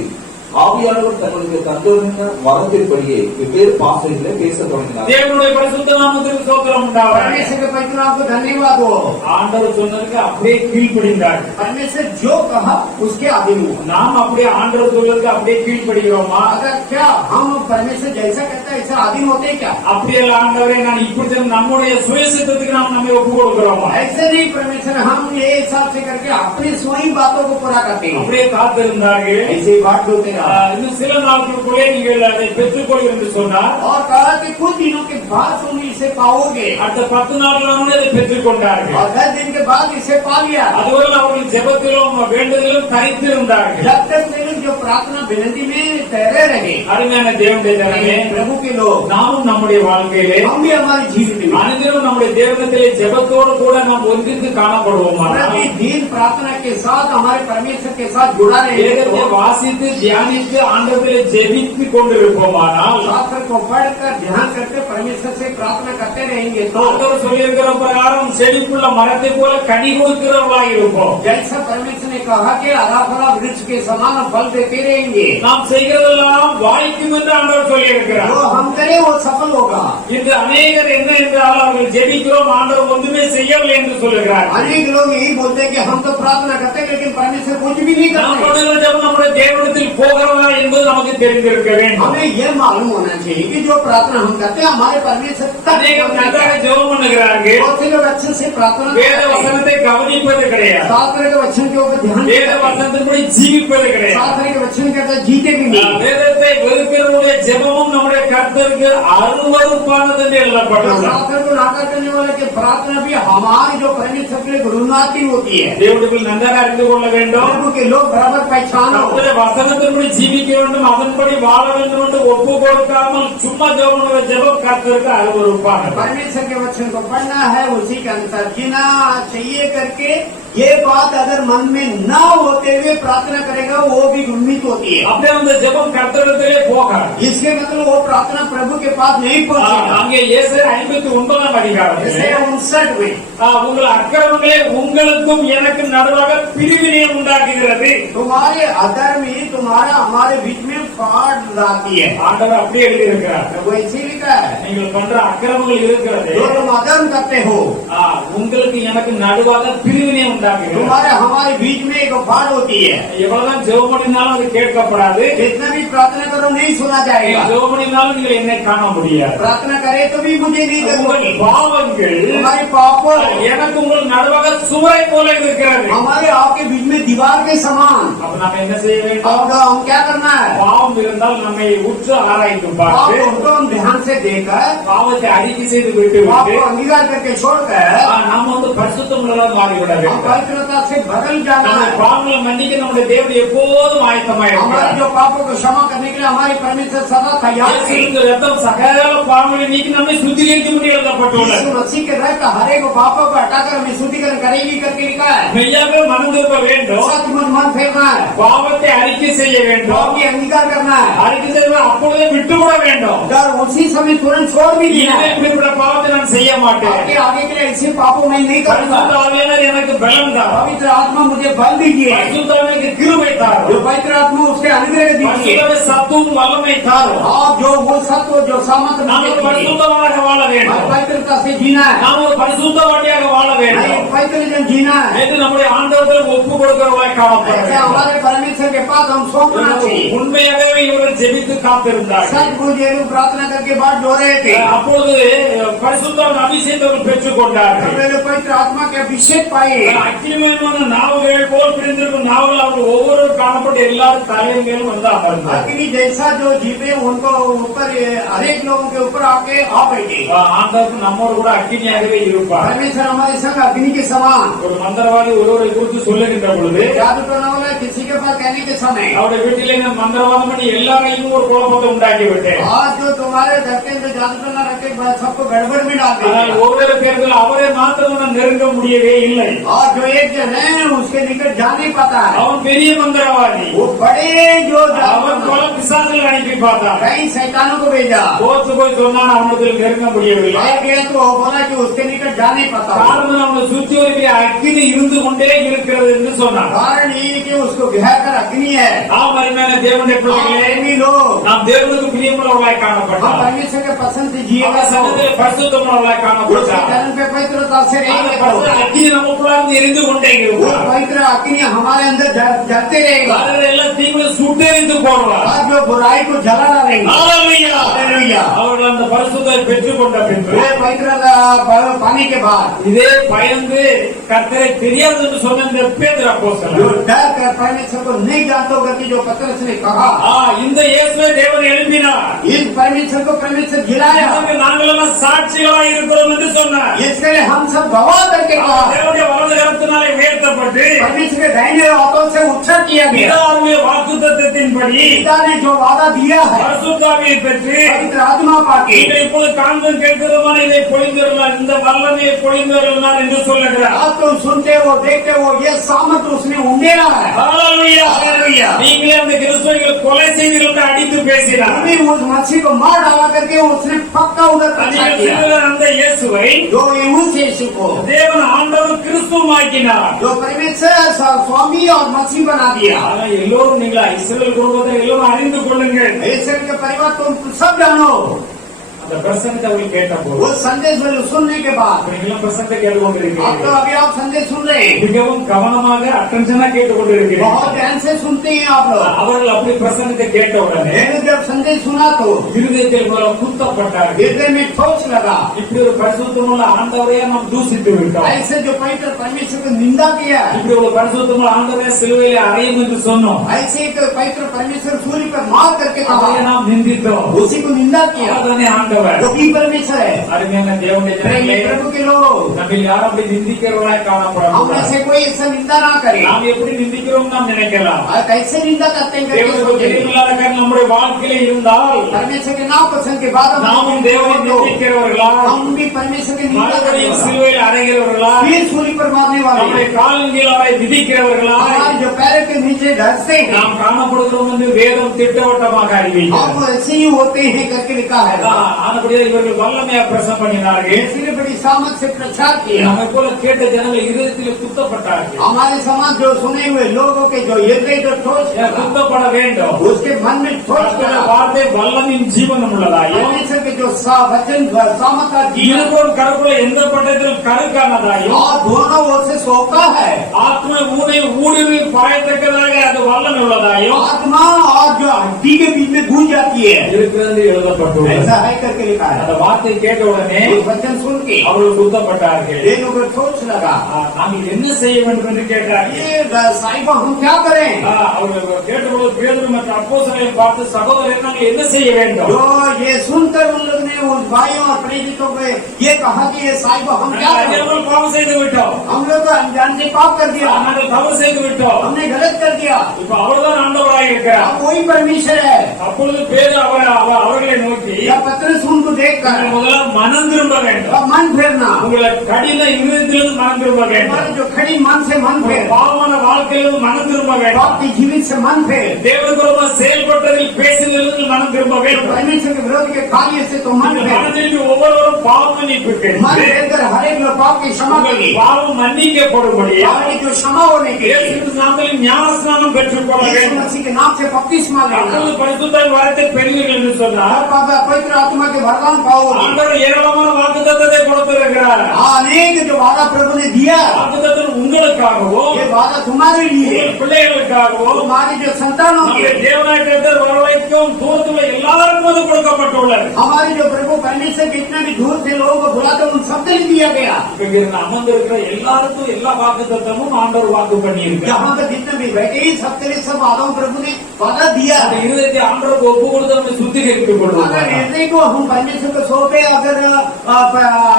ஆவியானவர் தங்களுக்கு தந்திருந்த வரத்தின்படியே வெவ்வேறு பாஷைகளை பேசத் தொடங்கினார். தேவனுடைய பரிசுத்த நாமத்திற்கு ஸ்தோத்திரம் உண்டாவதாக. परमेश्वर के पवित्र नाम को धन्यवाद हो. ஆண்டவர் சொன்னதுக்கு அப்படியே கீழ்ப்படிந்தார்கள். परमेश्वर जो कहा उसके अधीन हो. நாம் அப்படியே ஆண்டவர் சொல்றதுக்கு அப்படியே கீழ்ப்படிகிறோமா? अगर क्या हम परमेश्वर जैसा कहता है ऐसा अधीन होते हैं क्या? அப்படியே ஆண்டவரே நான் இப்படி நம்முடைய சுயசித்தத்துக்கு நாம் நம்மை ஒப்பு கொடுக்கிறோமா? ऐसे नहीं परमेश्वर, हम ये हिसाब से करके अपनी स्वयं बातों को पूरा करते हैं. அப்படியே காத்திருந்தார்கள். ऐसे ही बाट जोते रहा. जाएगा। இன்னும் சில நாட்களுக்குள்ளே நீங்கள் அதை பெற்றுக்கொள்வீர்கள் என்று சொன்னார். और कहा कि कुछ दिनों के बाद तुम इसे पाओगे। அடுத்த 10 நாட்களில் அதை பெற்றுக்கொண்டார்கள். और 10 दिन के बाद इसे पा लिया। அதுவரை அவர்கள் ஜெபத்திலும் வேண்டுதலிலும் தரித்திருந்தார்கள். जब तक वे लोग जो प्रार्थना विनती में ठहरे रहे। அருமையான தேவனுடைய ஜனமே, प्रभु के लोग, நாமும் நம்முடைய வாழ்க்கையிலே हम भी हमारे जीवन में அனைத்திலும் நம்முடைய தேவனிடத்திலே ஜெபத்தோடு கூட நாம் ஒன்றித்து காணப்படுவோம். प्रतिदिन प्रार्थना के साथ हमारे परमेश्वर के साथ जुड़ा रहे। வேதத்தை வாசித்து தியானித்து ஆண்டவரிலே ஜெபித்து கொண்டிருப்போமானால், शास्त्र को पढ़कर ध्यान करके परमेश्वर से प्रार्थना करते रहेंगे तो ஆண்டவர் சொல்லியிருக்கிற பிரகாரம் செழிப்புள்ள மரத்தை போல கனி கொடுக்கிறவர்களாய் இருப்போம். जैसा परमेश्वर ने कहा कि हरा भरा वृक्ष के समान फल देते रहेंगे। நாம் செய்கிறதெல்லாம் வாய்க்கும் என்று ஆண்டவர் சொல்லியிருக்கிறார். जो हम करें वो सफल होगा। இன்று அநேகர் என்ன என்றால் அவர்கள் ஜெபிக்கிறோம், ஆண்டவர் ஒன்றுமே செய்யவில்லை என்று சொல்லுகிறார். अनेक लोग यही बोलते हैं कि हम तो प्रार्थना करते हैं लेकिन परमेश्वर कुछ भी नहीं நாம் करते। பண்ணுகிற ஜெபம் நம்முடைய தேவனிடத்தில் போகிறதா என்பது நமக்கு தெரிந்திருக்க வேண்டும். हमें यह मालूम होना चाहिए कि जो प्रार्थना हम करते हैं हमारे परमेश्वर तक அநேகம் நன்றாக ஜெபம் பண்ணுகிறார்கள், बहुत से लोग अच्छे से प्रार्थना வேத करते हैं। வசனத்தை கவனிப்பது கிடையாது, शास्त्र के वचन के ऊपर ध्यान வேத देते हैं। வசனத்தின்படி ஜீவிப்பது கிடையாது. शास्त्र के वचन के अंदर जीते भी नहीं। வேதத்தை வெறுக்கிறவருடைய ஜெபமும் நம்முடைய கர்த்தருக்கு அருவருப்பானது என்று எழுதப்பட்டுள்ளது. शास्त्र को नाकार करने वाले की प्रार्थना भी हमारी जो परमेश्वर के लिए गुरुनाती होती है। தேவனுக்குள் நன்றாக அறிந்து கொள்ள வேண்டும். प्रभु के लोग बराबर पहचानो। நம்முடைய வசனத்தின்படி ஜீவிக்க வேண்டும், அதன்படி வாழ வேண்டும் என்று ஒப்பு கொடுக்காமல் சும்மா ஜெபம் பண்ணுகிற ஜெபம் கர்த்தருக்கு அருவருப்பானது. परमेश्वर के वचन को पढ़ना है, उसी के अनुसार जीना चाहिए करके ये बात अगर मन में न होते हुए प्रार्थना करेगा वो भी गुम्मित होती है। அப்படியே அந்த ஜெபம் கர்த்தரிடத்திலே போகாது. इसके मतलब वो प्रार्थना प्रभु के पास नहीं पहुंचेगा। அங்கே ஏசாயா 59 அதிகாரத்தில் 59 में உங்கள் அக்கிரமங்களே உங்களுக்கும் எனக்கும் நடுவாக பிரிவினை உண்டாக்குகிறது. तुम्हारे अधर्म ही तुम्हारा हमारे बीच में फाड़ लाती है। ஆண்டவர் அப்படியே எழுதி இருக்கிறார். वो इसी लिखा है, நீங்கள் பண்ற அக்கிரமங்கள் இருக்கிறது, जो तुम अधर्म करते हो உங்களுக்கு எனக்கு நடுவாக பிரிவினை உண்டாக்குகிறது. तुम्हारे हमारे बीच में एक फाड़ होती है। எவ்வளவுதான் ஜெபம் பண்ணினாலும் அது கேட்கப்படாது. जितना भी प्रार्थना करो नहीं सुना जाएगा। ஜெபம் பண்ணினாலும் நீங்கள் என்னை காண முடியாது. प्रार्थना करे तो भी मुझे नहीं உங்கள் करोगे। பாவங்கள் हमारे पापों எனக்கு உங்கள் நடுவாக சுவரை போல இருக்கிறது. हमारे आपके बीच में दीवार के समान। அப்ப நாம என்ன செய்ய வேண்டும்? अब हम क्या करना है? பாவம் இருந்தால் நம்மை உற்று ஆராய்ந்து पाप பார்த்து को हम ध्यान से देखकर பாவத்தை அறிக்கை செய்து விட்டு पाप விட்டு को अंगीकार करके छोड़कर நாம பரிசுத்தம் உள்ளவர்களாக மாறிவிட हम வேண்டும். पवित्रता से बदल जाना நம்முடைய है। பாவங்களை மன்னிக்க நம்முடைய தேவன் எப்போதும் ஆயத்தமாக हमारे இருக்கிறார். जो पापों को क्षमा करने के लिए हमारे परमेश्वर सदा तैयार है। இயேசுவின் ரத்தம் சகல பாவங்களை நீக்கி நம்மை சுத்திகரிக்கும் என்று எழுதப்பட்டுள்ளது. यीशु मसीह के रक्त हर एक पापों को हटाकर हमें शुद्धिकरण करेगी करके लिखा है। மெய்யாகவே மனம் திரும்ப வேண்டும், सच मन फेरना है, பாவத்தை அறிக்கை செய்ய வேண்டும், पाप की अंगीकार करना है அறிக்கை செய்ய அப்பொழுதே விட்டுவிட வேண்டும். और उसी समय तुरंत छोड़ भी देना இனிமே है। இப்படிப்பட்ட பாவத்தை நான் செய்ய மாட்டேன். आगे आगे के लिए ऐसे पापों में नहीं करूंगा। பரிசுத்த ஆவியானவர் எனக்கு பலம் தாரும், पवित्र आत्मा मुझे बल दीजिए। பரிசுத்த ஆவியானவருக்கு கிருபை தாரும், जो पवित्र आत्मा उसके अनुग्रह दीजिए। பரிசுத்த சத்துவம் வல்லமை தாரும். आप जो वो सत्व जो सामर्थ्य நாம் मुझे ஒரு दीजिए। பரிசுத்தமாக வாழ और வேண்டும், पवित्रता से जीना है, நாம் ஒரு பரிசுத்தவாதியாக வாழ வேண்டும் नहीं पवित्र जन जीना है। என்று நம்முடைய ஆண்டவத்தில் ஒப்பு கொடுக்கிறவர்களாய் காணப்பட ऐसे வேண்டும். हमारे परमेश्वर के पास हम सौंपना चाहिए। உண்மையாகவே இவர்கள் ஜெபித்து காத்திருந்தார்கள். सच कुछ देर प्रार्थना करके बाद जो रहे थे, அப்பொழுது பரிசுத்தவான் அபிஷேகத்தை அவர்கள் பெற்றுக் கொண்டார்கள். पहले पवित्र आत्मा के अभिषेक पाए। அக்கினிமயமான நாவுகள் போல் பிரிந்திருக்கும் நாவுகள் அவர்கள் ஒவ்வொரு காணப்பட்ட எல்லாரும் தலைமையிலும் வந்து அமர்ந்தார். अग्नि जैसा जो जीवे उनको ऊपर हरेक लोगों के ऊपर आके आ बैठे। ஆண்டவர் நம்மோடு கூட அக்கினியாகவே இருப்பார். परमेश्वर हमारे संग अग्नि के समान। ஒரு மந்திரவாதி ஒருவரை குறித்து சொல்லுகின்ற பொழுது जादू करने वाला किसी के पास कहने के समय, அவருடைய வீட்டிலே நான் மந்திரவாதம் பண்ணி எல்லாரையும் ஒரு குழப்பத்தை உண்டாக்கி விட்டேன். आज जो तुम्हारे धरते में जादू करना रखे सबको गड़बड़ में डाल ஆனால் देंगे। ஒருவேளை பேர்கள் அவரை மாத்திரம் நான் நெருங்க முடியவே இல்லை. और जो एक जन है उसके निकट जा नहीं पाता है। அவன் பெரிய மந்திரவாதி, वो बड़े जो அவன் பல பிசாசுகள் அனுப்பி பார்த்தான். कई शैतानों को भेजा। போச்சு போய் சொன்னான், அவனுக்கு நெருங்க முடியவில்லை. आए गए तो वो बोला कि उसके निकट जा नहीं पाता। காரணம் அவனை சுற்றி ஒரு அக்கினி இருந்து கொண்டே இருக்கிறது என்று சொன்னான். कारण ये कि उसको घेर कर अग्नि है। நாம் அருமையான தேவனுடைய பிள்ளைகளே, प्रेमी लोग, நாம் தேவனுக்கு பிரியமுள்ளவர்களாய் हम காணப்பட்டோம். परमेश्वर के पसंद से जिएगा तो சமயத்தில் பரிசுத்தமுள்ளவர்களாய் उसके காணப்பட்டார். चरण पे पवित्रता से அந்த रहेंगे பரிசுத்த तो அக்கினி நமக்குள்ளாக இருந்து எரிந்து கொண்டே वो இருக்கிறார். पवित्र अग्नि हमारे अंदर जलते रहेगा வருகிற எல்லா தீமையும் சுட்டெரிந்து போடுவார். और जो बुराई को जला डालेंगे। ஹalleluya. हालेलुया। அவர்கள் அந்த பரிசுத்தை பெற்றுக்கொண்ட பின்பு वे पवित्र पाने के बाद இதே பயந்து கர்த்தரை தெரியாது என்று சொன்ன இந்த பேதுரு जो அப்போஸ்தலன், डर कर परमेश्वर को नहीं जानते होकर कि जो पतरस ने कहा இந்த இயேசுவை தேவன் எழுப்பினார். इस परमेश्वर को परमेश्वर गिराया, இதற்கு நாங்களெல்லாம் சாட்சிகளாய் இருக்கிறோம் என்று சொன்னார். इसके लिए हम सब गवाह करके कहा தேவனுடைய வலது கரத்தினாலே உயர்த்தப்பட்டு परमेश्वर के दाहिने हाथों से उठा किया गया। பிதாவுடைய வாக்குத்தத்தத்தின்படி पिता ने जो वादा दिया है பரிசுத்தாவியை பெற்று पवित्र आत्मा पाके நீங்கள் இப்போது காண்பதும் கேட்கிறதுமான இதை பொழிந்தருளார், இந்த வல்லமையை பொழிந்தருளார் என்று சொல்லுகிறார். आप तुम सुनते हो देखते हो ये सामर्थ उसने उंडेला है। ஹalleluya. हालेलुया। நீங்களே அந்த கிறிஸ்துவை கொலை செய்வீர்கள் அடித்து பேசினார். उन्हें उस मछली को मार डाला करके उसने पक्का उधर कब्जा किया। அந்த இயேசுவை जो उस यीशु को தேவன் ஆண்டவர் கிறிஸ்துவாக்கினார். जो परमेश्वर स्वामी और मछली बना दिया। ஆனா எல்லோரும் நீங்களா இஸ்ரவேல் குடும்பத்தை எல்லோரும் அறிந்து கொள்ளுங்கள். ईश्वर के परिवार तुम सब जानो। அந்த பிரசங்கத்தை அவர்கள் கேட்டபோது वो संदेश सुनने के बाद நீங்களும் பிரசங்கத்தை अब तो கேட்டுக்கொண்டிருக்கிறீர்கள். अभी आप संदेश सुन रहे हैं, மிகவும் கவனமாக அட்டென்ஷனா கேட்டுக்கொண்டிருக்கிறீர்கள். बहुत ध्यान से सुनते हैं आप लोग। அவர்கள் அப்படி பிரசங்கத்தை கேட்ட உடனே मैंने जब संदेश सुना तो இருதயத்தில் மூலம் குத்தப்பட்டார்கள். हृदय में ठोस लगा। இப்படி ஒரு பரிசுத்தமுள்ள ஆண்டவரையே நாம் தூசித்து விட்டோம். ऐसे जो पवित्र परमेश्वर को निंदा किया है, இப்படி ஒரு பரிசுத்தமுள்ள ஆண்டவரை சிலுவையிலே அறையும் என்று சொன்னோம். ऐसे एक पवित्र परमेश्वर सूर्य पर मार करके அவரை कहा, நாம் நிந்தித்தோம். उसी को निंदा किया। அவர்தானே ஆண்டவர். वो भी परमेश्वर है। அருமையான தேவனுடைய ஜனங்களே, प्रभु के लोग, நம்மில் யாரும் அப்படி நிந்திக்கிறவர்களாய் हम காணப்படாமல் ऐसे कोई ऐसा निंदा ना करे। நாம் எப்படி நிந்திக்கிறோம் நாம் நினைக்கலாம். और कैसे निंदा करते हैं करके தேவனுக்கு सोचेंगे। தெரிவில்லாத காரியம் நம்முடைய வாழ்க்கையில இருந்தால் परमेश्वर के नाम पसंद के बाद हम நாமும் தேவனை நிந்திக்கிறவர்களா, हम भी परमेश्वर के निंदा மறுபடியும் करेंगे, சிலுவையில் அறைகிறவர்களா, फिर सूर्य पर मारने वाले நம்முடைய காலின் கீழ் அவரை விதிக்கிறவர்களா हमारे जो पैर के नीचे धंसते हैं, நாம் காணப்படுகிறோம் என்று வேதம் திட்டவட்டமாக அறிவிக்கிறது. हम ऐसे ही होते हैं करके लिखा है। ஆனபடியால் இவர்கள் வல்லமையா பிரசம் பண்ணினார்கள். इसलिए बड़ी सामर्थ से प्रचार किया। நம்மை போல கேட்ட ஜனங்கள் இருதயத்தில் குத்தப்பட்டார்கள். हमारे समाज जो सुने हुए लोगों के जो हृदय जो ठोस लगा, குத்தப்பட வேண்டும். उसके मन में ठोस கர்த்தருடைய लगा। வார்த்தை வல்லமையும் ஜீவனும் உள்ளதாயும் परमेश्वर के जो वचन सामर्थ का जीवन இருபோர் கருக்குள்ள எந்த பட்டத்திலும் கருக்கானதாயும் और दोनों ओर से सौंपा है। ஆத்ம ஊனை ஊடுருவி பாயத்தக்கதாக அது வல்லமை உள்ளதாயும் आत्मा और जो हड्डी के बीच में घुस जाती है, இருக்கிறது எழுதப்பட்டுள்ளது. ऐसा है करके लिखा है। அந்த வார்த்தை கேட்ட உடனே उस वचन सुन के அவர்கள் குத்தப்பட்டார்கள். लोगों को ठोस लगा। நாங்கள் என்ன செய்ய வேண்டும் என்று கேட்டார்கள். ये साहिबा हम क्या करें? அவர்கள் கேட்டபோது பேதுரு மற்ற அப்போஸ்தலரை பார்த்து சகோதரர் நாங்கள் என்ன செய்ய வேண்டும்? जो ये सुनकर उन लोग ने उस भाइयों और प्रेरितों को ये कहा कि ये साहिबा हम क्या करें? நாங்கள் பாவம் செய்து விட்டோம். हम लोग तो अनजान से पाप कर दिया, நாங்கள் தவறு செய்து விட்டோம். हमने गलत कर दिया। இப்ப அவர்தான் ஆண்டவராக இருக்கிறார். अब वही परमेश्वर है। அப்பொழுது பேதுரு அவர்களை நோக்கி या पत्रस उनको देखकर நீங்கள் முதல்ல மனம் திரும்ப வேண்டும். अब मन फेरना, உங்களை கடின இருதயத்திலிருந்து மனம் திரும்ப வேண்டும். हमारे जो खड़ी मन से मन फेर, பாவமான வாழ்க்கையிலிருந்து மனம் திரும்ப வேண்டும். पाप की जीवित से मन फेर, தேவனுக்கு செயல்பட்டதில் பேசுவதிலிருந்து மனம் திரும்ப வேண்டும். परमेश्वर के विरोध के कार्य से तो मन फेर। மனதிற்கு ஒவ்வொருவரும் பாவம் மன்னிப்பு मन फेरकर हर एक लोग पाप की क्षमा करें, பாவம் மன்னிக்கப்படும்படி पाप की जो क्षमा होने के लिए இயேசு நாமத்தில் ஞானஸ்நானம் பெற்றுக்கொள்ள यीशु வேண்டும். मसीह के नाम से बपतिस्मा लेना, அப்பொழுது பரிசுத்த வரத்தை பெறுவீர்கள் என்று சொன்னார். पवित्र आत्मा के वरदान पाओगे। ஆண்டவர் ஏராளமான வாக்குத்தத்தத்தை கொடுத்திருக்கிறார். अनेक जो वादा प्रभु ने दिया, வாக்குத்தத்தம் உங்களுக்காகவோ ये वादा तुम्हारे लिए, உங்கள் பிள்ளைகளுக்காகவோ तुम्हारी जो संतानों के, நம்முடைய தேவனாய் கர்த்தர் வரவழைக்கும் தூரத்துள்ள எல்லாருக்கும் அது கொடுக்கப்பட்டுள்ளது. हमारे जो प्रभु परमेश्वर कितने भी दूर से लोगों को बुलाते उन सबके लिए दिया गया। இங்க இருந்து அமர்ந்திருக்கிற எல்லாருக்கும் எல்லா வாக்குத்தத்தமும் ஆண்டவர் வாக்கு பண்ணியிருக்கிறார். जहाँ तक जितने भी बैठे ही सबके लिए सब वादों प्रभु ने वादा दिया। அந்த இருதயத்தை ஆண்டவருக்கு ஒப்பு கொடுத்து நம்ம சுத்திகரித்துக் अगर கொள்வோம். हृदय को हम परमेश्वर को सौंपे, अगर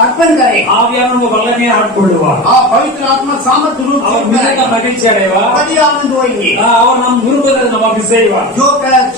अर्पण करें, ஆவியான நம்ம வல்லமையை ஆட்கொள்வார். पवित्र आत्मा सामर्थ रूप से அவர் மிகுந்த மகிழ்ச்சி அடைவார். बड़ी आनंद होंगे। அவர் நாம் விரும்புவதை நமக்கு செய்வார். जो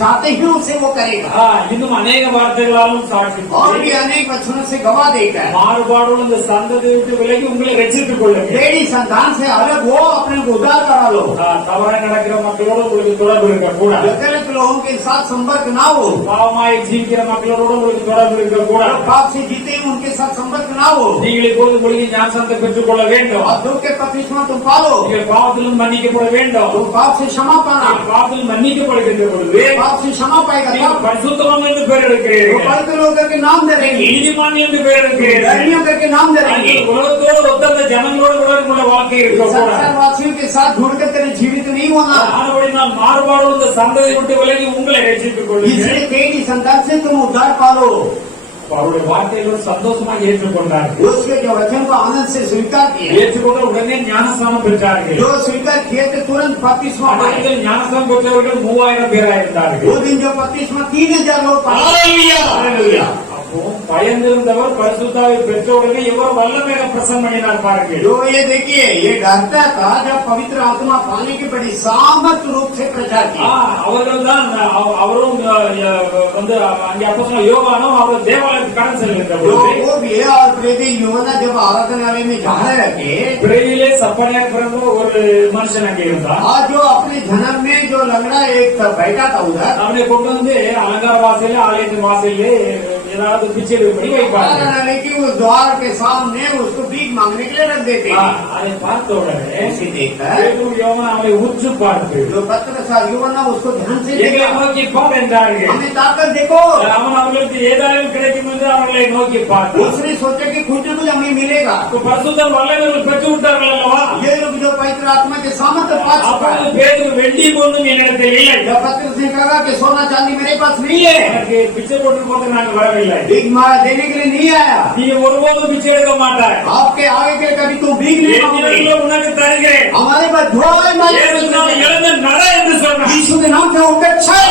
चाहते हैं उसे वो करेगा। இன்னும் அநேக வார்த்தைகளாலும் சாட்சி और भी अनेक वचनों से गवा देकर மாறுபாடுள்ள இந்த சந்ததியை விட்டு விலகி உங்களை ரட்சித்துக் கொள்ளுங்க. टेढ़ी संतान से अलग हो, अपने को उद्धार करा लो। தவறாக நடக்கிற மக்களோடு உங்களுக்கு தொடர்பு இருக்க கூடாது. गलत लोगों के साथ संपर्क ना हो, பாவமாய் ஜீவிக்கிற மக்களோடு உங்களுக்கு தொடர்பு இருக்க கூடாது. पाप से जीते हैं उनके साथ संपर्क ना हो। நீங்கள் இப்போது மூழ்கி ஞானசானத்தை பெற்றுக் கொள்ள வேண்டும். और दुख के बपतिस्मा तुम पालो, நீங்கள் பாவத்திலும் மன்னிக்கப்பட வேண்டும். तुम पाप से क्षमा पाना, நீங்கள் பாவத்தில் மன்னிக்கப்படுகின்ற பொழுது पाप से क्षमा पाएगा நீங்கள் तब பரிசுத்தவான் என்று பெயர் वो எடுக்கிறீர்கள். पवित्र लोग करके नाम दे देंगे, நீதிமான் என்று பெயர் எடுக்கிறீர்கள். धर्मियों करके नाम दे देंगे। நீங்கள் உலகத்தோடு ஒத்த ஜனங்களோடு உள்ள வாழ்க்கை இருக்க கூடாது. संसारवासियों के साथ जुड़कर तेरे जीवित नहीं होना। ஆனபடி நான் மாறுபாடு இந்த சந்ததியை விட்டு விலகி உங்களை ரட்சித்துக் கொள்ளுங்கள். इसलिए टेढ़ी संतान से तुम उद्धार पालो। அவருடைய வார்த்தைகளை சந்தோஷமாக ஏற்றுக்கொண்டார்கள். उसके जो वचन को आनंद से स्वीकार किया, ஏற்றுக்கொண்ட உடனே ஞானஸ்நானம் பெற்றார்கள். जो स्वीकार किए थे तुरंत बपतिस्मा पाए। அதற்கு ஞானஸ்நானம் பெற்றவர்கள் 3000 பேராக இருந்தார்கள். वो दिन जो बपतिस्मा 3000 लोग पाए। ஹalleluya. அப்போ பயந்திருந்தவர் பரிசுத்தாவை பெற்ற உடனே எவ்வளவு வல்லமையாக பிரசங்கம் பண்ணினார் பாருங்கள். जो ये देखिए, ये डरता था जब पवित्र आत्मा पाने की बड़ी सामर्थ रूप से प्रचार किया। அவர்கள் தான் அவரும் வந்து அங்கே அப்போஸ்தலன் யோவானும் அவர் தேவாலயத்துக்கு கடன் செல்கின்ற जो பொழுது वो भी है और प्रेरित यूहन्ना जब आराधनालय में जा रहे थे, பிறவிலே சப்பனியாக பிறந்த ஒரு மனுஷன் அங்கே இருந்தார். आज जो अपने जन्म में जो लंगड़ा एक बैठा था उधर, அவனை கொண்டு வந்து அலங்கார வாசலே ஆலயத்தின் வாசலே ஏதாவது பிச்சை எடுப்படி வைப்பார்கள். आराधनालय के उस द्वार के सामने उसको भीख मांगने के लिए रख देते हैं। அதை பார்த்த உடனே उसे देखकर பேதுரு யோவான் அவனை उच्च பார்த்து जो पत्रस और यूहन्ना उसको ध्यान से எங்களை देखा, நோக்கி பார் என்றார்கள். हमें ताकत देखो। அவன் அவர்களுக்கு ஏதாவது கிடைக்கும் என்று அவர்களை நோக்கி பார்த்து उसने सोचा कि कुछ न कुछ हमें मिलेगा। பரிசுத்த வல்லவர்கள் பெற்று விட்டார்கள் அல்லவா? ये लोग जो पवित्र आत्मा के सामर्थ्य पा चुका அப்பொழுது है। பேதுரு வெள்ளி பொருளும் என்னிடத்தில் இல்லை. जब पत्रस ने कहा कि सोना चांदी मेरे पास नहीं है, எனக்கு பிச்சை போட்டு போது நாங்கள் வரவில்லை. भीख मांग देने के लिए नहीं आया, நீ ஒருபோதும் பிச்சை எடுக்க மாட்டாய். आपके आगे के कभी तुम भीख नहीं मांगोगे, என்னிடத்தில் உனக்கு தருகிறேன். हमारे पास ढोल இயேசுவினால் எழுந்து நட என்று சொன்னார். यीशु के नाम से उठकर चल।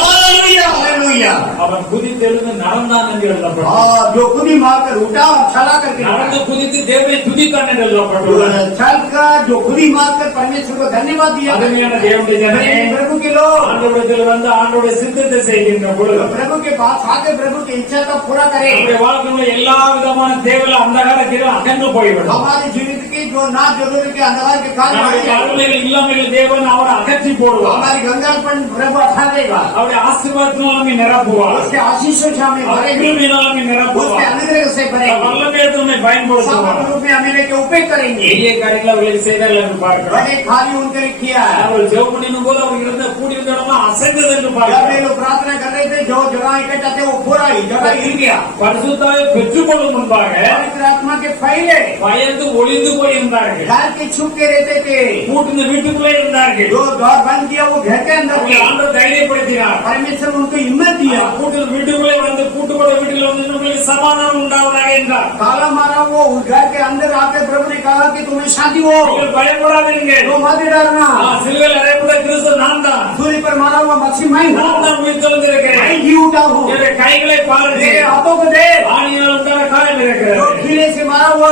हालेलुया। அவன் குதித்தெழுந்து நடந்தான் என்று எழுதப்பட்டது. और जो खुदी मारकर उठा और चला करके நடந்து குதித்து தேவனை துதித்தான் என்று எழுதப்பட்டுள்ளது. चल कर जो खुदी मारकर परमेश्वर को धन्यवाद दिया। அருமையான தேவனுடைய ஜனமே, प्रभु के लोग ஆண்டவரிடத்தில் வந்து ஆண்டவருடைய சித்தத்தை செய்கின்ற பொழுது प्रभु के पास आके प्रभु की इच्छा को पूरा करे। நம்முடைய வாழ்க்கையில் எல்லா விதமான தேவையில अंधகார கிரகம் அகன்று போய்விடும். हमारे जीवित की जो ना जरूरत के अंधकार के நம்முடைய कार्य கருணையில் இல்லாமல் தேவன் அவரை அகற்றி போடுவார். हमारी गंगापन प्रभु हटा देगा। அவருடைய ஆசீர்வாதத்தினால் நம்மை நிரப்புவார். उसके आशीषों से हमें அவர் भरेगा, கிருபையினால் நம்மை उसके நிரப்புவார். अनुग्रह से भरेगा, வல்லமையோடு நம்மை பயன்படுத்துவார். सामर्थ्य रूप में हमें लेके उपयोग करेंगे। பெரிய காரியங்களை அவர்களுக்கு செய்தார்கள் என்று பார்க்கிறோம். बड़े कार्य उनके लिए किया है। அவர்கள் ஜெபம் பண்ணும் போது அவர் இருந்த கூடி இருந்த இடமா அசைந்தது என்று जब பார்க்கிறோம். ये लोग प्रार्थना कर रहे थे, जो जगह इकट्ठा थे वो पूरा ही जगह हिल गया। பரிசுத்தாவை பெற்றுக்கொள்ளும் முன்பாக पवित्र आत्मा के पहले பயந்து ஒளிந்து போய் இருந்தார்கள். घर के छुप के रहते थे, கூட்டின வீட்டுக்குள்ளே இருந்தார்கள். जो द्वार बंद किया वो घर के अंदर அவர்களை थे। ஆண்டவர் தைரியப்படுத்தினார். परमेश्वर उनको हिम्मत दिया। கூட்டின வீட்டுக்குள்ளே வந்து கூட்டுக்கூட வீட்டுக்குள்ள வந்து உங்களுக்கு சமாதானம் உண்டாவதாக என்றார். ताला मारा वो उस घर के अंदर आके प्रभु ने कहा कि तुम्हें शांति हो, நீங்கள் பயப்படாதீர்கள். तो मत डरना। சிலுவையில் அறையப்பட்ட கிறிஸ்து நான் தான். सूर्य पर मारा हुआ मच्छी मैं हूँ, நான் தான் உயிர்த்தெழுந்திருக்கிறேன். मैं जी उठा हूँ। என்னுடைய கைகளை मेरे பாருங்கள். हाथों को दे, ஆணியால் உண்டான காயம் जो இருக்கிறது. खीले से मारा हुआ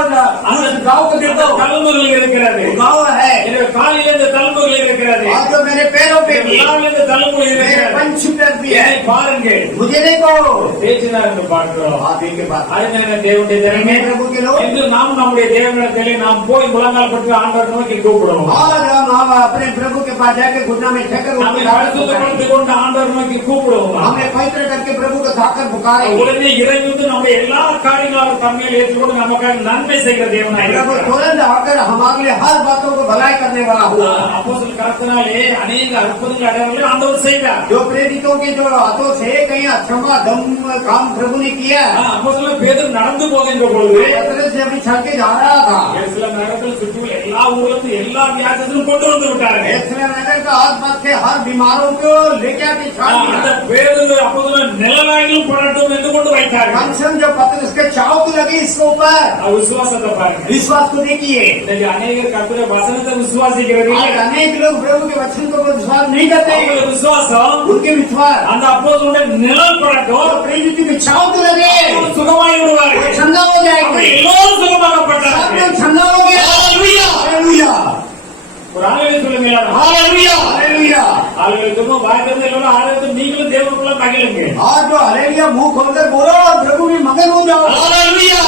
அந்த गाँव को दे दो, தழும்புகள் இருக்கிறது. गाँव है। என்னுடைய காலில் இந்த தழும்புகள் இருக்கிறது. और जो मेरे पैरों पे भी, காலில் இந்த தழும்புகள் मेरे இருக்கிறது. पंच पर भी है, என்னை பாருங்கள். मुझे देखो। பேச்சினார் என்று பார்க்கிறோம். आप के पास அருமையான தேவனுடைய ஜனமே, प्रभु के लोग, இன்று நாம் நம்முடைய தேவனிடத்திலே நாம் போய் முழங்கால் பற்றி ஆண்டவர் நோக்கி கூப்பிடுவோம். और हम अपने प्रभु के पास जाके घुटना में ठेकर நம்மை பரிசுத்தப்படுத்திக் கொண்டு ஆண்டவர் நோக்கி கூப்பிடுவோம். हमें पवित्र करके प्रभु को धाकर पुकारेंगे। உடனே இறைவன் நம்முடைய எல்லா காரியங்களும் அவர் தன்மையில் ஏற்றுக்கொண்டு நமக்காக நன்மை செய்கிற தேவனாய் प्रभु இருக்கிறார். तुरंत आकर हमारे लिए हर बातों को भलाई करने वाला हुआ। அப்போஸ்தலர் கர்த்தனாலே अनेक अद्भुतங்கள் அடையாளங்களை ஆண்டவர் செய்தார். जो प्रेरितों के जो हाथों से कहीं अक्षमा दम काम प्रभु ने किया। அப்போஸ்தலர் பேதுரு நடந்து போகின்ற பொழுது पतरस जब छल के जा रहा था, எருசலேம் நகரத்தில் சுற்றியுள்ள எல்லா ஊரிலும் எல்லா வியாதிகளும் கொண்டு வந்து விட்டார்கள். यरूशलेम नगर का आसपास के हर बीमारों को लेके आके छाड़ அந்த दिया। பேதுரு அப்போஸ்தலர் நிலவாயிலும் படட்டும் என்று கொண்டு வைத்தார்கள். कंसन जो पतरस के चाव को लगी इसके ऊपर, விசுவாசத்தை பாருங்க. विश्वास को देखिए। இன்னைக்கு அநேகர் கர்த்தருடைய வசனத்தை விசுவாசிக்கிறது आज இல்லை. अनेक लोग प्रभु के वचन को विश्वास नहीं करते। அவங்களுடைய விசுவாசம் उनके विश्वास அந்த அப்போஸ்தலருடைய நிழல் படட்டும் और प्रेरित के चाव को लगे, அவர்கள் சுகமாகி वो விடுவார்கள். ठंडा हो அவர்கள் जाएंगे। எல்லோரும் सब சுகமாகப்பட்டார்கள். लोग ठंडा हो गया। हालेलुया, ஒரு ஆளுநரை சொல்லுங்க எல்லாரும். Hallelujah, hallelujah. ஆளுநருக்கு வாய்க்கிறது எல்லோரும் ஆளுநருக்கு நீங்களும் தேவனுக்குள்ள மகிழுங்க. आज जो हालेलुया मुंह खोलकर बोलो और प्रभु में मगन हो जाओ। हालेलुया।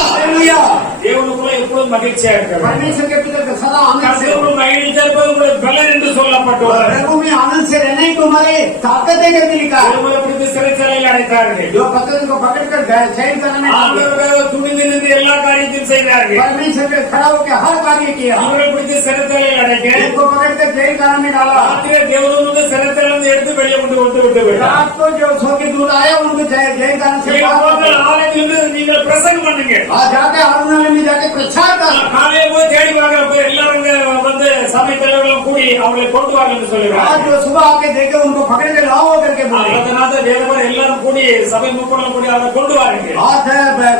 எப்பொழுதும் மகிழ்ச்சியா இருக்கிறார். परमेश्वर के पिता का सदा आनंद से கர்த்தருக்குள் மகிழ்ச்சியா இருப்பது உங்களுக்கு பலன் என்று சொல்லப்பட்டுள்ளது. प्रभु में आनंद से रहना ही तुम्हारे ताकत है करके लिखा है। ஒருவரை பிடித்து சிறைச்சாலையில் அடைத்தார்கள். जो पत्थर को पकड़कर जेल खाने में डाल दिया। ஆண்டவருக்காக துணிந்து நின்று எல்லா காரியத்தையும் செய்தார்கள். परमेश्वर के खड़ा होकर हर कार्य किया। அவரை பிடித்து சிறைச்சாலையில் அடைக்க इनको पकड़कर जेल खाने में डाला। ராத்திரி தேவதூதன் வந்து சிறைச்சாலையிலிருந்து எடுத்து வெளியே கொண்டு விட்டு விட்டார். रात को जो सो के दूध आया उनको जेल खाने से बाहर ஆலயத்திலிருந்து நீங்கள் பிரசங்கம் பண்ணுங்க. आज जाके आराधनालय में जाके प्रचार कर। காலையில போய் தேடி வாங்குறப்ப எல்லாரும் வந்து சபை தலைவர்களும் கூடி அவங்களை கொண்டு வாங்க என்று சொல்லுகிறார். आज जो सुबह आके देखे उनको पकड़ के लाओ करके बोले। அதனால தேவதூதன் எல்லாரும் கூடி சபை முப்படம் கூடி அவரை கொண்டு வாருங்க. आज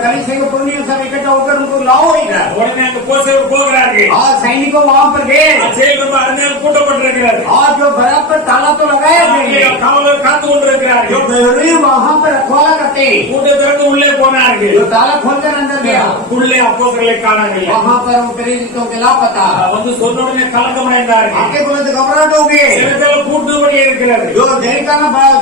कलीसिया के पुण्य सब इकट्ठा होकर उनको लाओ इधर। உடனே அங்க போசேவர் போகிறார்கள். आज सैनिकों वहां पर गए। ஜெயில் ரொம்ப அருமையாக கூட்டப்பட்டிருக்கிறார். आज जो बराबर ताला तो लगाया गया। காவலர் காத்து கொண்டிருக்கிறார்கள். जो बेहरी वहां पर रखवाला करते கூட்டத்திற்கு உள்ளே போனார்கள். जो ताला खोलकर अंदर गया உள்ளே அப்போஸ்தலரை காணவில்லை. वहां पर वो प्रेरितों के लापता। வந்து சொன்ன உடனே கலக்கமடைந்தார்கள். आगे बोले तो घबराहट हो गई। சிறைச்சாலை பூட்டுபடி இருக்கிறது. जो जेल का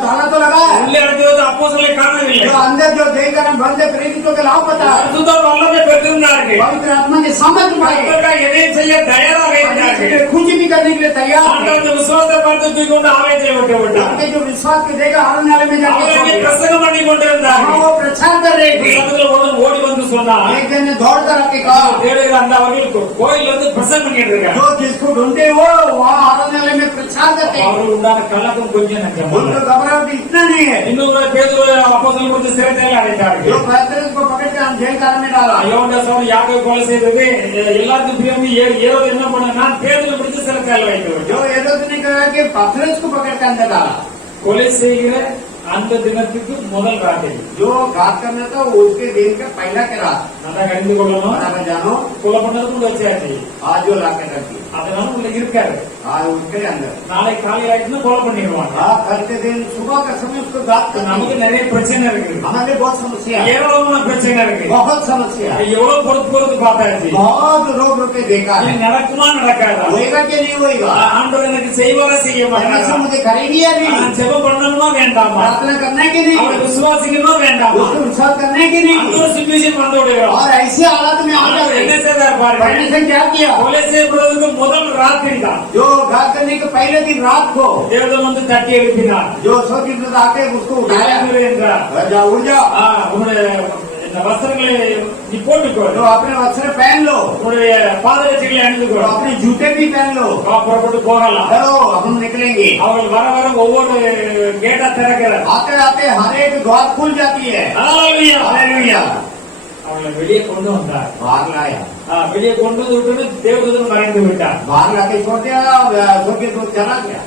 ताला तो लगा है। உள்ளே அடைந்து அப்போஸ்தலரை காணவில்லை. जो अंदर जो जेल का बंद है प्रेरितों के लापता। பரிசுத்த வல்லமை பெற்றிருந்தார்கள். पवित्र आत्मा के समझ पाए எதையும் செய்ய தயாராக இருந்தார்கள். कुछ भी करने के लिए तैयार थे। ஆண்டவர் விசுவாசத்தை பார்த்து தூக்கி கொண்டு ஆலயத்தில் விட்டு விட்டார். उनके जो विश्वास के देगा आराधनालय में அவங்க जाके பிரசங்கம் பண்ணி கொண்டிருந்தார்கள். वो प्रचार कर रहे थे। சமயத்துல ஒருவன் ஓடி வந்து சொன்னான், एक दिन ने दौड़ कर आके कहा தேவர்கள் அந்த அவர்கள் கோயில் வந்து பிரசங்கம் பண்ணிட்டு இருக்காங்க. जो जिसको ढूंढते हो वहाँ आराधनालय में प्रचार करते हैं। அவர்கள் உண்டான கலக்கம் கொஞ்சம் நஞ்சம். उनको घबराहट इतना नहीं है। இன்னொரு பேதுரு அப்போஸ்தலரை குறித்து சிறைச்சாலையில் அடைத்தார்கள். जो पैतरस को पकड़ के हम जेल खाने में डाला। யோவான் யாக்கோபை கொலை செய்தது எல்லாருக்கும் பிரியமே. ஏரோது என்ன பண்ண, நான் பேதுருவை பிடித்து சிறைச்சாலையில் வைத்தேன். जो हेरोद ने कहा कि पतरस को पकड़ के अंदर डाला। கொலை செய்கிற அந்த தினத்துக்கு முதல் ராத்திரி जो घात करना था उसके दिन का पहला के रात நல்லா அறிந்து கொள்ளணும். बराबर जानो। கொலை பண்ணதுக்கு உள்ள வச்சாச்சு. आज जो लाके रखी அதனால உள்ள இருக்காரு. आज उसके अंदर நாளை காலை ஆயிடுச்சுன்னா கொலை பண்ணிடுவாங்க. कल के दिन सुबह का समय उसको घात करना। நமக்கு நிறைய பிரச்சனை இருக்கு. हमारे बहुत समस्या है। ஏராளமான பிரச்சனை இருக்கு. बहुत समस्या है। எவ்வளவு பொறுத்து பார்த்தாச்சு. बहुत रोग रोग के देखा है। இது நடக்குமா நடக்காதா? होएगा कि नहीं होएगा? ஆண்டவர் எனக்கு செய்வாரா செய்ய परमेश्वर மாட்டாரா? मुझे करेगी या नहीं? நான் ஜெபம் பண்ணணுமா வேண்டாமா? प्रार्थना करना है कि नहीं? அவரை விசுவாசிக்கணுமா வேண்டாமா? उसको विश्वास करना है कि नहीं? அந்த ஒரு சிச்சுவேஷன் வந்து விடுகிறோம். और ऐसी हालत में आ ஆண்டவர் என்ன जाए செய்தார் பாருங்க. परमेश्वर क्या किया? கொலை செய்யப்படுவதற்கு முதல் ராத்திரி தான் जो घात करने के पहले दिन रात को தேவதூதன் வந்து தட்டி எழுப்பினார். जो सौ की आके उसको उठाया என்றார், जा उठ जाओ। உங்களுடைய இந்த வஸ்திரங்களை நீ போட்டுக்கோ, तो अपने वस्त्र पहन लो, உங்களுடைய பாதரட்சைகளை तो அணிந்துக்கோ, अपने जूते भी पहन लो, புறப்பட்டு போகலாம். चलो हम निकलेंगे। அவர்கள் வர வர ஒவ்வொரு கேட்டா திறக்கிறார். आते आते हर एक द्वार खुल जाती है। ஹல்லேலூயா. हालेलुया। அவங்களை வெளியே கொண்டு வந்தார். बाहर लाया, வெளியே கொண்டு விட்டு தேவதூதன் மறைந்து விட்டார். बाहर लाके छोड़ दिया, स्वर्ग के दूत चला गया।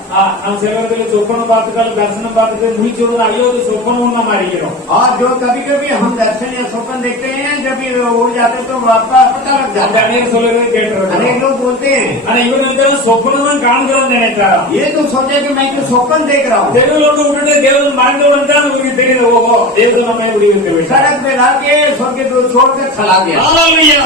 நாம் சிலவர்களை சொப்பனம் பார்த்துக்காலும் தரிசனம் பார்த்துட்டு முடிச்சு விடுறது, ஐயோ இது சொப்பனம் நம்ம அறிகிறோம். और जो कभी कभी हम दर्शन या स्वप्न देखते हैं, जब ये उड़ जाते तो आपका पता लग அந்த जाता है। அநேக சொல்லுறதை கேட்டுருக்கோம். अनेक लोग बोलते हैं ஆனா இவர் வந்து சொப்பனம் தான் காண்கிறோம் நினைத்தாரா? ये तो सोचे कि मैं तो स्वप्न देख रहा हूँ। தெருவில் வந்து விட்டுட்டு தேவன் மறைந்தவுடன் தான் இவருக்கு தெரியுது, ஓஹோ தேவன் நம்மை விடுவித்து விட்டார். सड़क पे लाके स्वर्ग के दूत छोड़कर चला गया। ஹல்லேலூயா.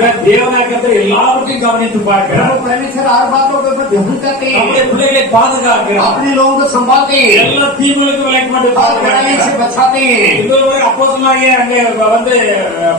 இவர் தேவனாக்கத்தை எல்லாவற்றையும் கவனித்து பார்க்கிறார். प्रभु परमेश्वर हर बातों के ऊपर ध्यान करते हैं, நம்முடைய பிள்ளைகளை பாதுகாக்கிறார். अपने लोगों को संभालते हैं, எல்லா தீமைகளுக்கும் விலக்கி மட்டும் हर बुराई से बचाते हैं। இன்னொரு அப்போஸ்தலனாகிய அங்கே வந்து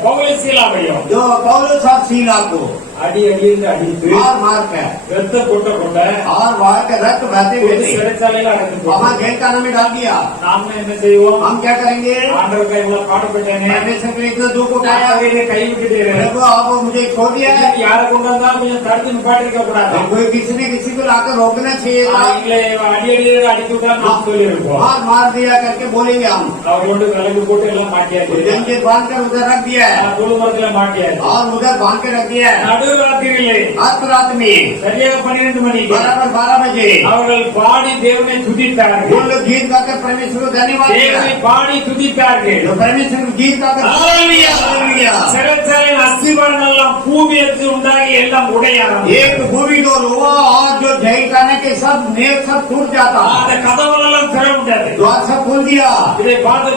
பவுல் சீலாவையும் जो पौलुस और सीला को அடி அடிந்து அடித்து मार मार कर ரத்த கொட்ட கொண்ட और वहां के रक्त बहते ஒரு हुए சிறைச்சாலையில் அடைந்து वहां जेल खाने में डाल दिया। நாம என்ன செய்வோம்? हम क्या करेंगे? ஆண்டவருக்கு இவ்வளவு பாடுபட்டேனே, परमेश्वर के इतना दुख उठाया, ஆண்டவரை கைவிட்டுட்டீர்கள். प्रभु आप मुझे छोड़ दिया है। யாரை கொண்டு வந்தா கொஞ்சம் தடுத்து நிப்பாட்டிருக்க கூடாது. कोई किसी ने किसी को लाकर रोकना चाहिए था। எங்களை அடி அடி அடித்து விட்டா நாம் சொல்லி இருப்போம். मार दिया करके बोलेंगे हम। அவர் கொண்டு விலகு போட்டு எல்லாம் மாட்டியாச்சு. जंजीर बांध कर उधर रख दिया है குடும்பத்துல மாட்டியாச்சு. और उधर बांध के रख दिया है। நடு ராத்திரியிலே आज रात में சரியாக 12 மணிக்கு बराबर 12 बजे அவர்கள் பாடி தேவனை துதித்தார்கள். वो लोग गीत गाकर परमेश्वर को धन्यवाद தேவனை दिया। பாடி துதித்தார்கள். जो परमेश्वर को गीत गाकर ஹல்லேலூயா. हालेलुया। சிறைச்சாலையின் அஸ்திபாரம் எல்லாம் பூமியத்து உண்டாகி எல்லாம் உடையாரம். एक भूमि डोल हुआ और जो जय खाने के सब नेक सब टूट जाता, அந்த கதவுகளெல்லாம் திறவுண்டது. द्वार सब खोल दिया। இதை பார்த்து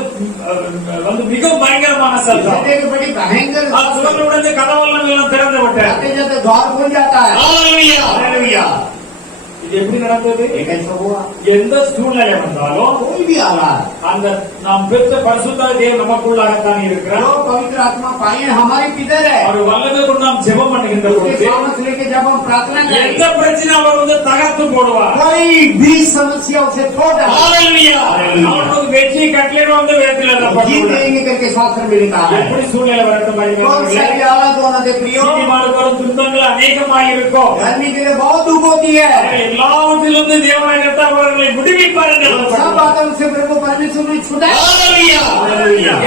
வந்து மிகவும் பயங்கரமான சத்தம். एक बड़ी भयंकर சுவர்களுடன் கதவெல்லாம் எல்லாம் திறந்து விட்டது. जाते जाते द्वार खुल जाता है। ஹல்லேலூயா. हालेलुया। இது எப்படி நடந்தது? ये कैसे हुआ? எந்த சூழ்நிலை வந்தாலும் कोई भी हालात, அந்த நாம் பெற்ற பரிசுத்த தேவன் நமக்குள்ளாகத்தான் இருக்கிறார். जो पवित्र आत्मा पाए हैं, हमारे किधर है? அவர் வல்லமை கொண்டு நாம் ஜெபம் பண்ணுகின்ற उसके பொழுது सामर्थ लेके जब हम प्रार्थना எந்த करें, பிரச்சனை அவர் வந்து தகர்த்து போடுவார். कोई भी समस्या उसे छोड़ देगा। ஹalleluya. அவருக்கு வெற்றி கட்டளை வந்து வேதத்தில் जीत எழுதப்பட்டுள்ளது. देंगे करके शास्त्र में लिखा है। எப்படி சூழ்நிலை வரட்டும் कौन सा भी हालात होना दे प्रियो, நீதிமானுக்கு வரும் துன்பங்கள் அநேகமாக இருக்கும். धर्मी के लिए बहुत दुख होती है। எல்லாவற்றிலிருந்து தேவனாய் கர்த்தர் அவர்களை விடுவிப்பார் என்று सब எழுதப்பட்டுள்ளது. बातों से प्रभु परमेश्वर ने छुड़ा। ஹalleluya.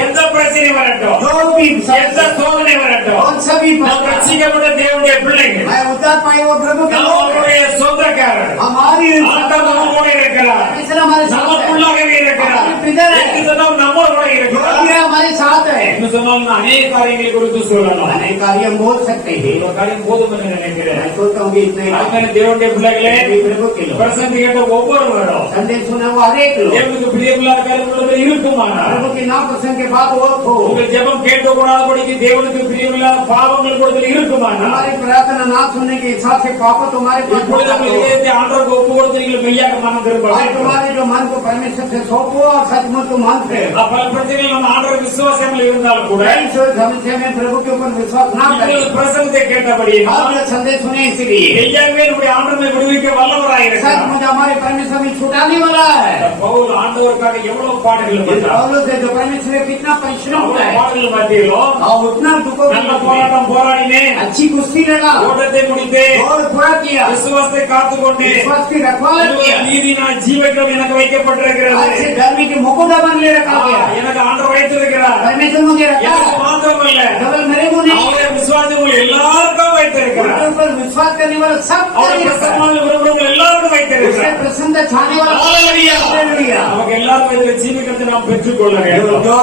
எந்த பிரச்சனை வரட்டும், जो भी எந்த சோதனை வரட்டும், कौन सा भी நாம் ரட்சிக்கப்பட்ட தேவனுடைய பிள்ளைகள், मैं उद्धार पाए वो प्रभु के நாம் लोग हैं। அவருடைய சொந்தக்காரர். हमारी ஆண்டவர் நம்மோடு இருக்கிறார். परमेश्वर हमारे साथ है। நமக்குள்ளாகவே இருக்கிறார். என்று சொன்னால் நம்மோடு கூட जो இருக்கிறார். भी है हमारे साथ है। என்று சொன்னால் நான் அநேக காரியங்களை குறித்து சொல்லலாம். अनेक कार्य हम बोल सकते हैं। ஒரு காரியம் போதும் என்று நினைக்கிறேன். मैं सोचता हूँ कि इतने ही அதனால தேவனுடைய பிள்ளைகளே, प्रभु के लोग பிரசங்க கேட்ட ஒவ்வொருவரும் संदेश सुना वो हर एक लोग தேவனுக்கு பிரியமில்லாத காரியங்கள் இருக்குமானால் प्रभु के नाम प्रसंग के बाद वो हो। உங்கள் ஜெபம் கேட்கக்கூடாதபடிக்கு தேவனுக்கு பிரியமில்லாத பாவங்கள் கொடுத்து இருக்குமானால் हमारी प्रार्थना ना सुनने के हिसाब से पाप तुम्हारे पास இப்பொழுது உங்கள் இதயத்தை ஆண்டவருக்கு ஒப்பு கொடுத்து நீங்கள் மெய்யாக மனம் திரும்ப और வேண்டும். तुम्हारे जो मन को परमेश्वर से सौंपो और सचमुच तुम मन से பல பிரச்சனைகள் நம்ம ஆண்டவர் விசுவாசங்கள் இருந்தாலும் கூட कई समस्या में प्रभु के ऊपर विश्वास ना करें। இப்பொழுது பிரசங்கத்தை கேட்டபடி आपने संदेश सुने इसलिए மெய்யாகவே நம்முடைய ஆண்டவரை விடுவிக்க வல்லவராயிருக்கிறார். सचमुच हमारे परमेश्वर में छुटाने वाला है। பவுல் ஆண்டவருக்காக எவ்வளவு பாடுகள் इस பட்டார். पौलुस से जो परमेश्वर में कितना परिश्रम அவ்வளவு हुआ है பாடுகள் மத்தியிலும் और उतना दुखों நல்ல में போராட்டம் போராடினேன், अच्छी कुश्ती लड़ा ஓட்டத்தை முடித்தேன், और पूरा किया, விசுவாசத்தை காத்துக் கொண்டேன், विश्वास की रखवाला किया। நீதினால் ஜீவகம் எனக்கு வைக்கப்பட்டிருக்கிறது. आज से धर्मी के मुकुटा बन ले रखा गया। எனக்கு ஆண்டவர் வைத்திருக்கிறார். परमेश्वर मुझे रखा எனக்கு है। மாத்திரமல்ல, केवल मेरे को नहीं, அவருடைய விசுவாசம் எல்லாருக்கும் வைத்திருக்கிறார். उसके ऊपर विश्वास करने वाला सब அவருடைய को रखा है। பிரசன்னமான விரும்புகிறவங்க எல்லாருக்கும் उससे வைத்திருக்கிறார். प्रसन्नता छाने वाला ஹalleluya. हालेलुया। நமக்கு எல்லாருக்கும் இதில் ஜீவகத்தை நாம் பெற்றுக்கொள்ள வேண்டும். जो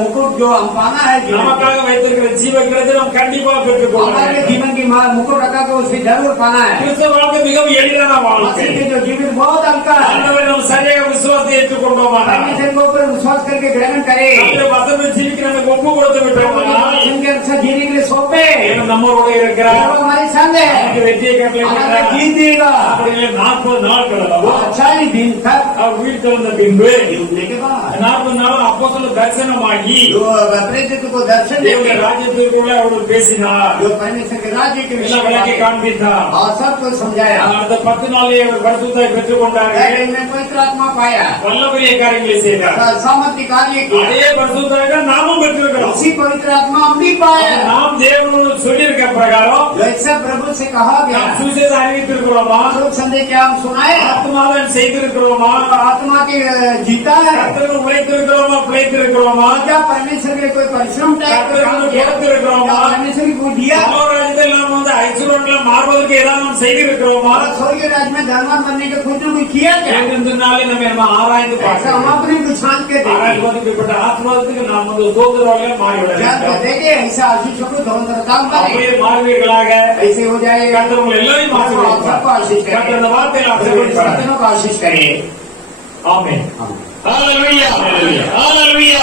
मुकुट जो हम पाना है जीवन में, நமக்காக வைத்திருக்கிற ஜீவகத்தை நாம் கண்டிப்பா பெற்றுக்கொள்ள हमारे வேண்டும். जीवन की मुकुट रखा तो उसे जरूर पाना है। கிறிஸ்தவ வாழ்க்கை மிகவும் எளிதான வாழ்க்கை. मसीह के जो जीवन बहुत हल्का है, ஆண்டவரை நாம் சரியாக விசுவாசத்தை ஏற்றுக்கொண்டோமானால், परमेश्वर के ऊपर विश्वास करके ग्रहण करे, நம்முடைய வசனம் ஜீவிக்க நமக்கு ஒப்பு கொடுத்து விட்டோமானால், इनके अनुसार जीने के लिए सौंपे, தேவன் நம்மோடு இருக்கிறார். वो हमारे संग है, நமக்கு வெற்றியை हमारा கட்டளையிடுகிறார். जीत देगा। அப்படியே 40 நாட்கள் அளவு 40 दिन तक அவர் உயிர் தெழுந்த பின்பு जीतने के बाद 40 நாள் அப்போஸ்தலர் தரிசனமாகி जो प्रेरित को दर्शन தேவனுடைய देंगे, ராஜ்யத்திற்குள்ள அவர் பேசினார், जो परमेश्वर के राज्य के எல்லாம் விளக்கி विषय காண்பித்தார். और सबको समझाया। அடுத்த 10 நாளே அவர் பரிசுத்தாய் பெற்றுக் கொண்டார்கள். मैं पवित्र आत्मा पाया, வல்ல பெரிய காரியங்களை செய்தார். सामर्थ्य कार्य किया, அதே பரிசுத்தாய் நாமும் பெற்றிருக்கிறோம். उसी पवित्र आत्मा हम भी पाया। நாம் தேவனோடு சொல்லியிருக்க பிரகாரம் जैसा प्रभु से कहा गया, நாம் சுவிசேஷம் அறிவித்திருக்கிறோமா? शोक संदेश क्या हम सुनाए, ஆத்மாவை செய்திருக்கிறோமா? आत्मा के जीता है, கர்த்தருக்கு உழைத்திருக்கிறோமா? பிழைத்திருக்கிறோமா? क्या परमेश्वर के कोई परिश्रम टाइप का काम किया, கொடுத்திருக்கிறோமா? क्या परमेश्वर की कोई दिया, பரலோகராஜ்யத்தில் நாம் வந்து ஐஸ்வர்யங்களை மாறுவதற்கு ஏதாவது நாம் செய்திருக்கிறோமா? और स्वर्ग राज्य में धनवान बनने का कुछ न कुछ किया क्या? என்றாலே நம்ம ஆராய்ந்து ऐसा பார்க்கலாம். हम अपने को छान के देखें, ஆராய்வதற்குப்பட்ட ஆத்மாவுக்கு நாம் வந்து சோதரவாக மாறிவிட जान के வேண்டும். देखें, ऐसा आशीषों को धोनता அப்படியே करें, மாறுவீர்களாக. ऐसे हो जाएगा। கர்த்தர் உங்களை எல்லாரையும் आप सबको ஆசீர்வதிப்பார். आशीष கர்த்தர் करें, இந்த வார்த்தையில் ஆசீர்வதிப்பார். सत्यों को आशीष करें। ஆமென். ஹalleluya. ஹalleluya.